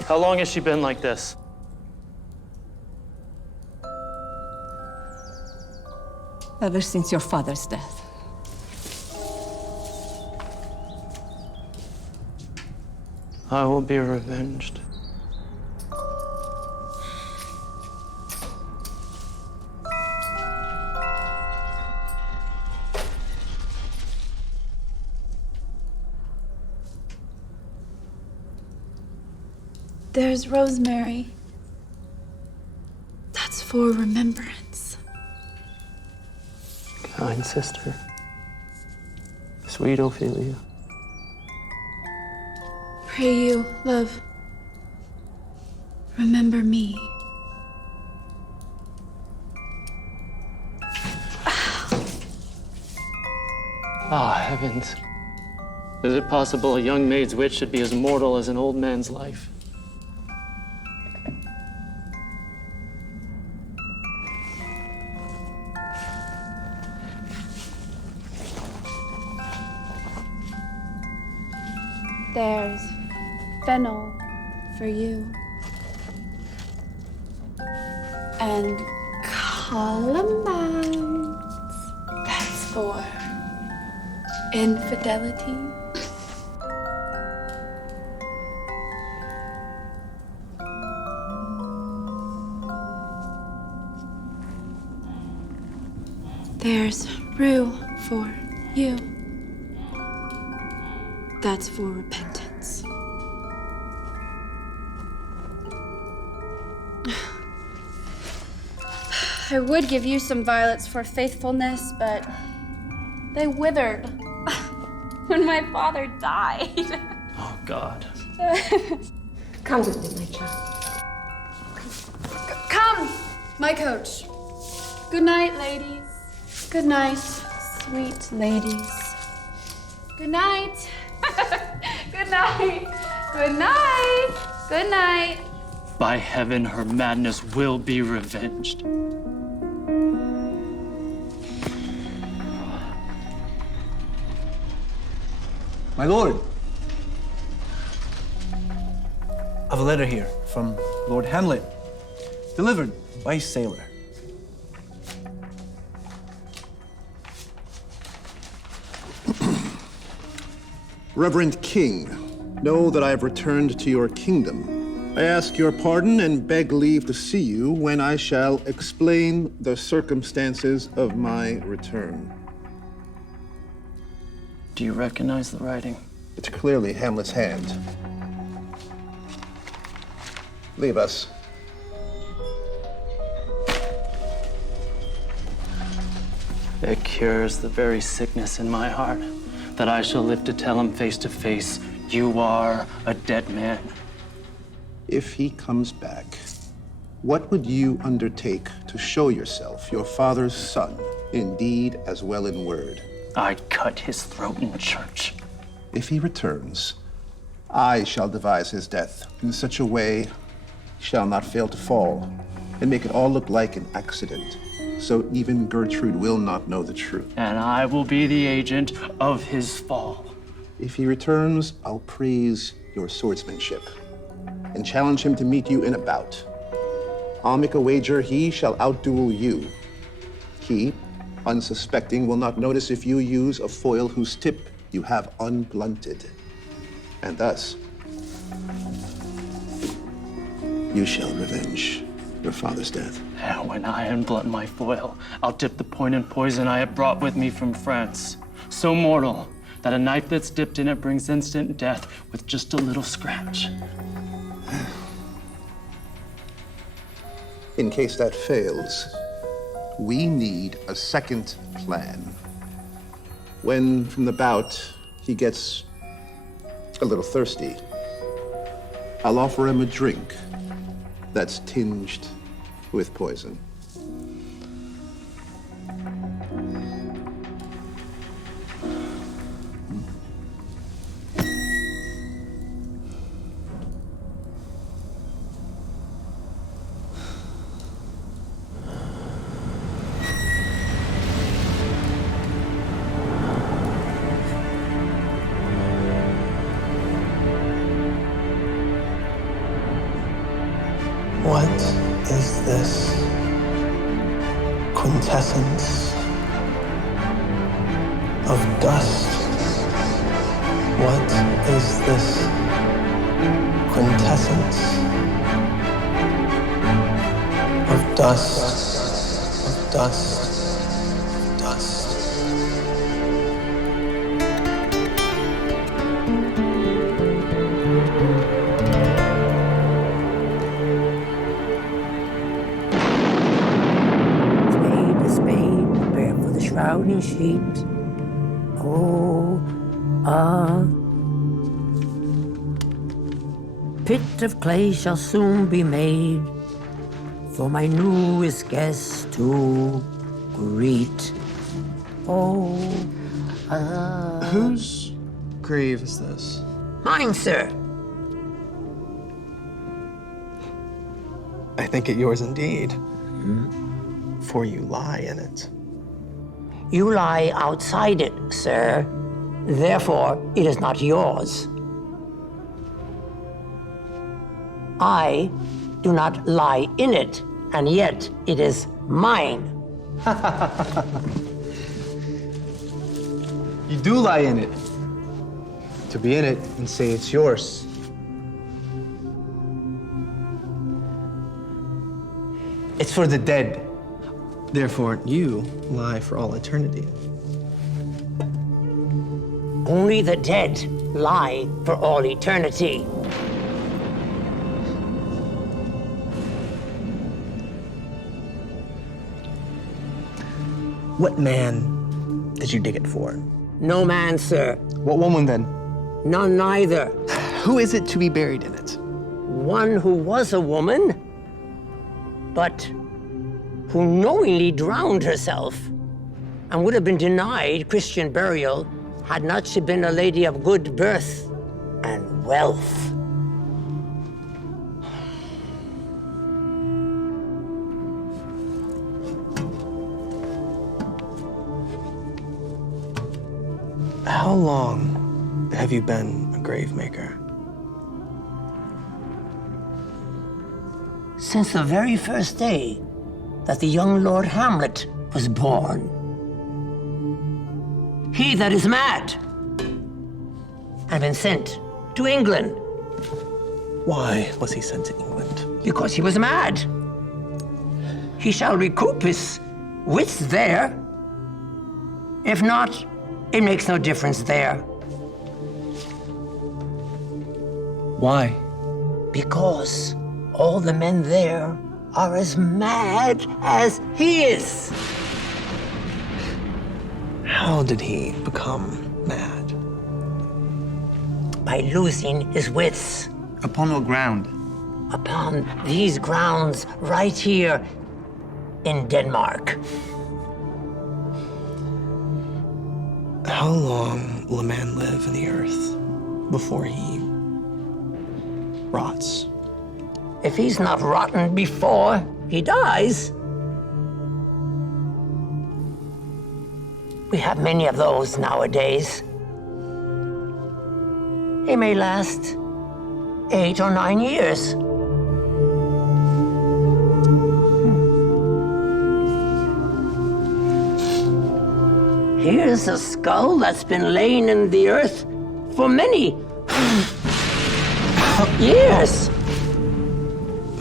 How long has she been like this? Ever since your father's death. I will be revenged. There's rosemary. That's for remembrance. Kind sister. Sweet Ophelia. Pray you, love, remember me. Ah, heavens. Is it possible a young maid's wit should be as mortal as an old man's life? There's fennel for you. And columbines. That's for infidelity. There's rue for you. That's for repentance. I would give you some violets for faithfulness, but they withered when my father died. Oh, God. Come with me, my child. Come, my coach. Good night, ladies. Good night, sweet ladies. Good night. Good night. Good night. Good night. By heaven, her madness will be revenged. My lord. I have a letter here from Lord Hamlet. Delivered by a sailor. Reverend King, know that I have returned to your kingdom. I ask your pardon and beg leave to see you when I shall explain the circumstances of my return. Do you recognize the writing? It's clearly Hamlet's hand. Leave us. It cures the very sickness in my heart that I shall live to tell him face to face, you are a dead man. If he comes back, what would you undertake to show yourself your father's son, in deed as well in word? I'd cut his throat in church. If he returns, I shall devise his death in such a way he shall not fail to fall, and make it all look like an accident, so even Gertrude will not know the truth. And I will be the agent of his fall. If he returns, I'll praise your swordsmanship and challenge him to meet you in a bout. I'll make a wager he shall outduel you. He, unsuspecting, will not notice if you use a foil whose tip you have unblunted. And thus, you shall revenge your father's death. And when I unblunt my foil, I'll dip the point in poison I have brought with me from France. So mortal that a knife that's dipped in it brings instant death with just a little scratch. In case that fails, we need a second plan. When, from the bout, he gets a little thirsty, I'll offer him a drink that's tinged with poison. What is this quintessence of dust? What is this quintessence of dust, of dust, of dust? Shrouding sheet. Oh, a pit of clay shall soon be made for my newest guest to greet. Oh, Whose grave is this? Mine, sir. I think it yours indeed. For you lie in it. You lie outside it, sir. Therefore, it is not yours. I do not lie in it, and yet it is mine. You do lie in it. To be in it and say it's yours. It's for the dead. Therefore, you lie for all eternity. Only the dead lie for all eternity. What man did you dig it for? No man, sir. What woman, then? None neither. Who is it to be buried in it? One who was a woman, but who knowingly drowned herself and would have been denied Christian burial had not she been a lady of good birth and wealth. How long have you been a grave maker? Since the very first day that the young Lord Hamlet was born. He that is mad had been sent to England. Why was he sent to England? Because he was mad. He shall recoup his wits there. If not, it makes no difference there. Why? Because all the men there are as mad as he is. How did he become mad? By losing his wits. Upon what ground? Upon these grounds right here in Denmark. How long will a man live in the earth before he rots? If he's not rotten before he dies. We have many of those nowadays. He may last 8 or 9 years. Here's a skull that's been laying in the earth for many years.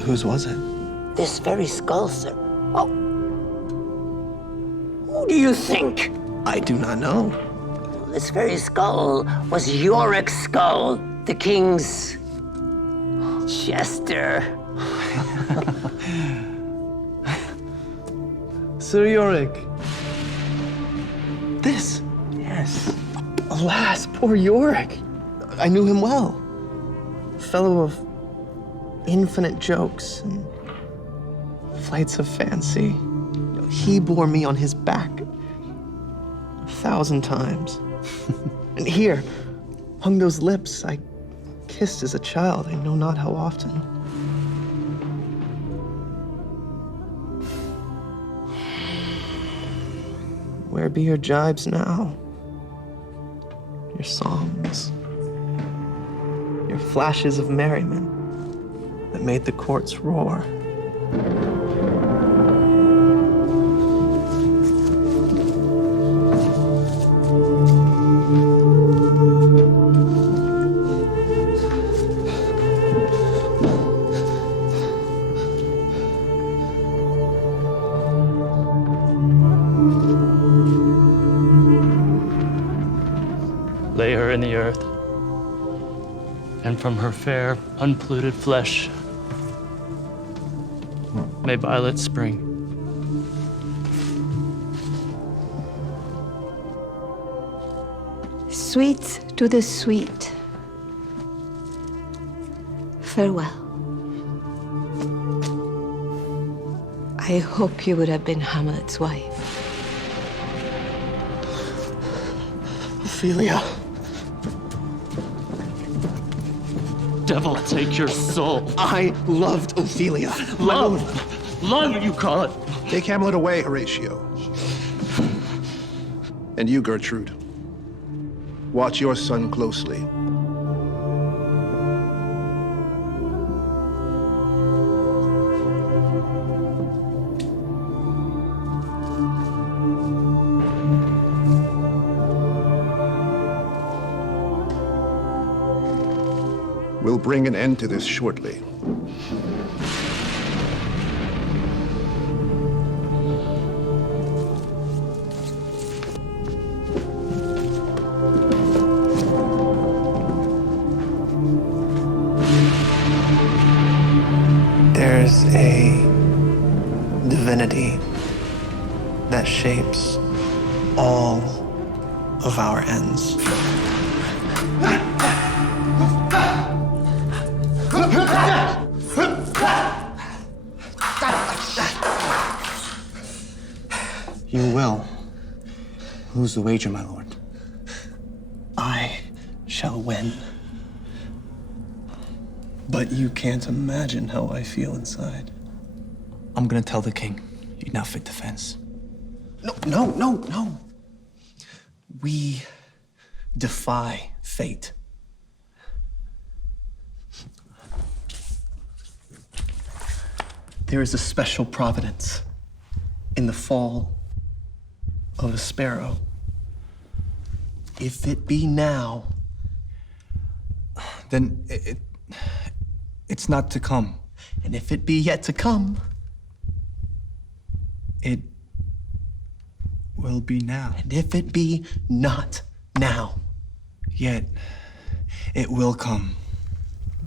Whose was it? This very skull, sir. Oh. Who do you think? I do not know. This very skull was Yorick's skull, the king's jester. Sir Yorick. This? Yes. Alas, poor Yorick. I knew him well. A fellow of infinite jokes and flights of fancy. He bore me on his back 1,000 times. And here, hung those lips I kissed as a child, I know not how often. Where be your jibes now? Your songs? Your flashes of merriment that made the courts roar? Lay her in the earth, and from her fair, unpolluted flesh may violets spring. Sweet to the sweet. Farewell. I hope you would have been Hamlet's wife. Ophelia. Devil take your soul. I loved Ophelia. Love! Love, you call it. Take Hamlet away, Horatio. And you, Gertrude. Watch your son closely. We'll bring an end to this shortly. There's a divinity that shapes all of our ends. You will. Lose the wager, my lord. I shall win. But you can't imagine how I feel inside. I'm gonna tell the king you're not fit to fence. No. We defy fate. There is a special providence in the fall of a sparrow. If it be now, Then it's not to come. and if it be yet to come, It will be now. and if it be not now, Yet it will come.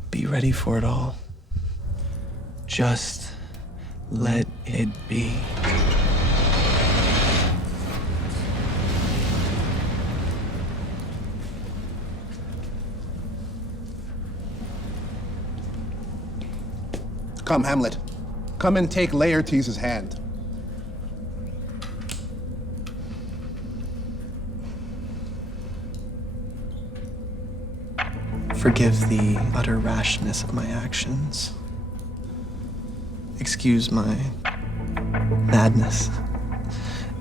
be ready for it all. Just let it be. Come, Hamlet. Come and take Laertes' hand. Forgive the utter rashness of my actions. Excuse my madness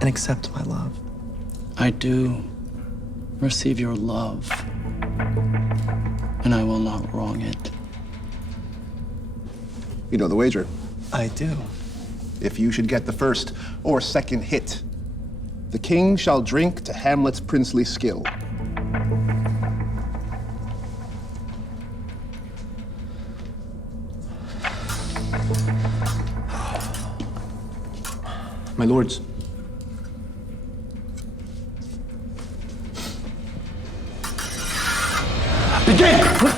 and accept my love. I do receive your love, and I will not wrong it. You know the wager. I do. If you should get the first or second hit, the king shall drink to Hamlet's princely skill. My lords. Begin!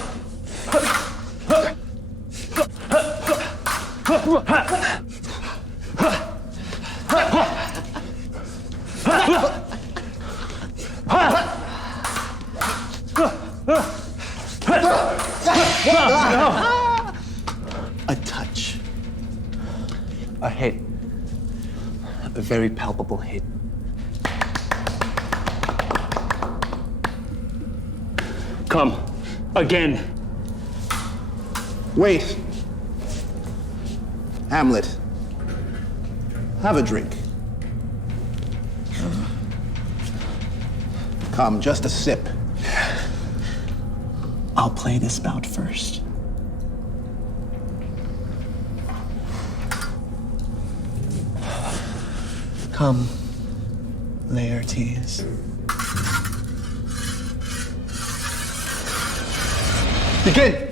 A touch. A hit. A very palpable hit. Come. Again. Wait. Hamlet. Have a drink. Come, just a sip. I'll play this bout first. Come, Laertes. Begin!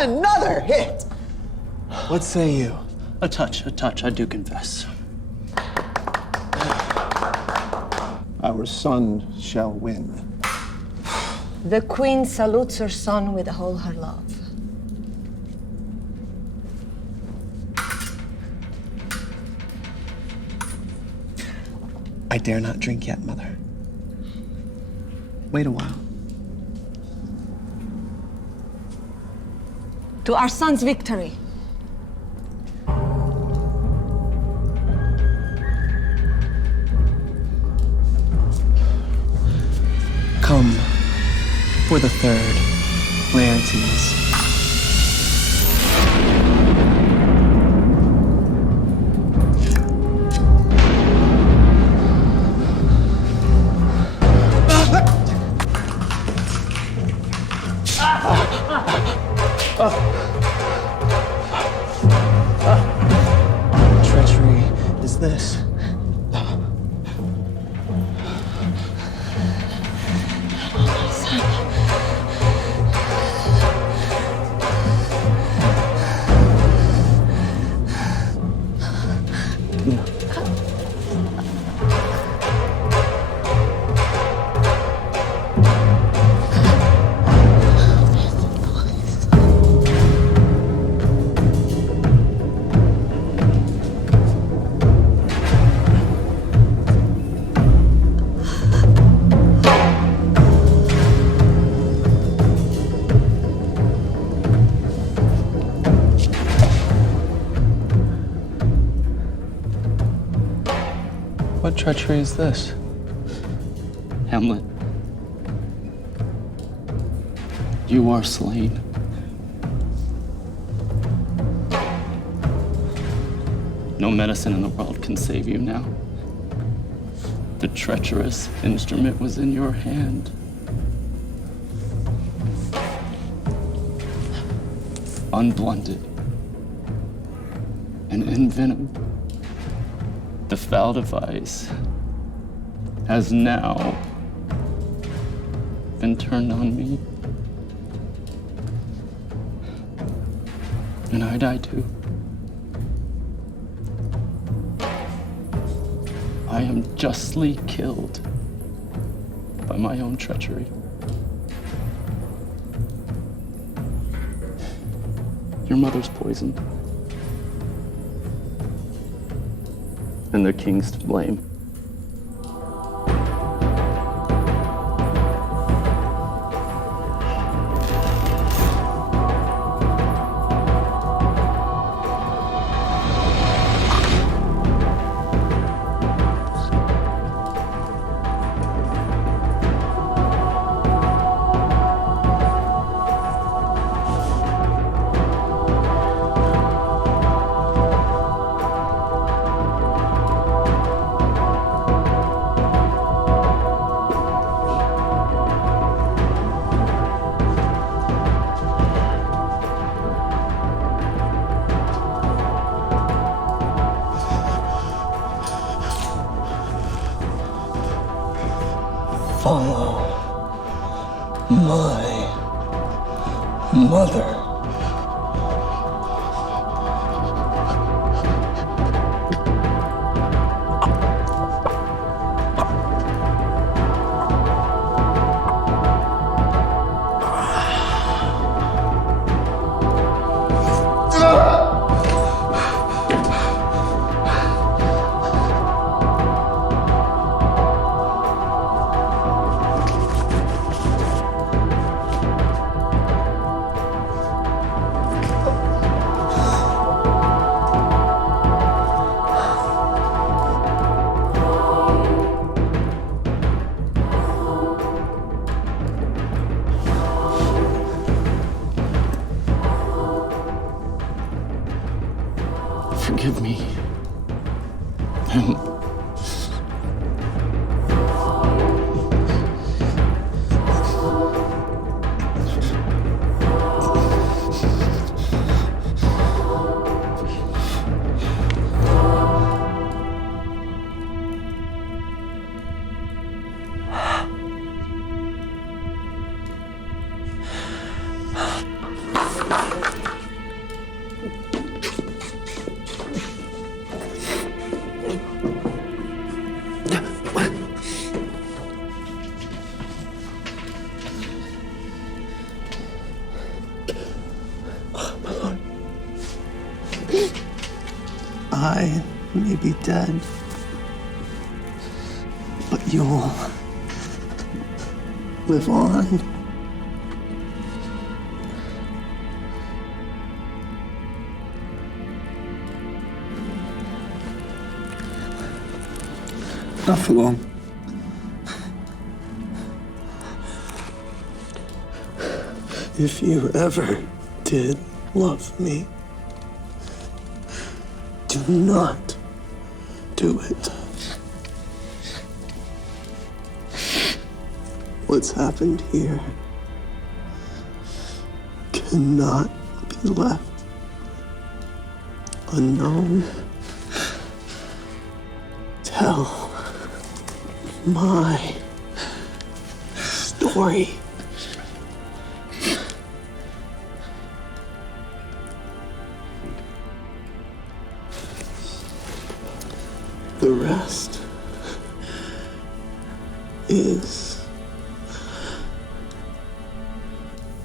Another hit! What say you? A touch, I do confess. Our son shall win. The queen salutes her son with all her love. I dare not drink yet, mother. Wait a while. To our son's victory. Come for the third, Laertes. Treachery is this? What treachery is this? Hamlet, you are slain. No medicine in the world can save you now. The treacherous instrument was in your hand. Unblunted and envenomed, the foul device has now been turned on me. And I die too. I am justly killed by my own treachery. Your mother's poisoned. And the king's to blame. Follow my mother. Forgive me. I may be dead, but you'll live on. Not for long. If you ever did love me, do not do it. What's happened here cannot be left unknown. Tell my story. The rest is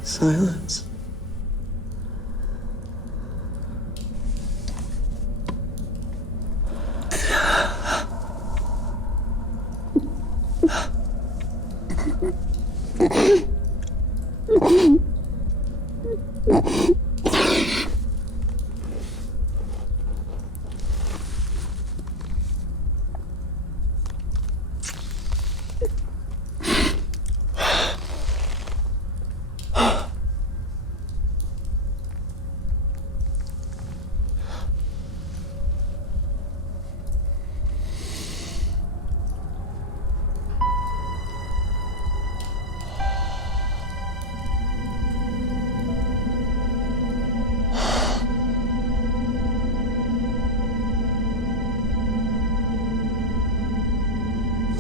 silence.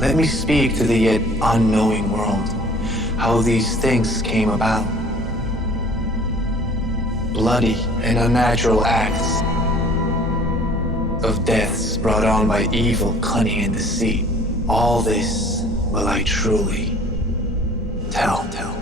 Let me speak to the yet unknowing world how these things came about. Bloody and unnatural acts of deaths brought on by evil, cunning, and deceit. All this will I truly tell.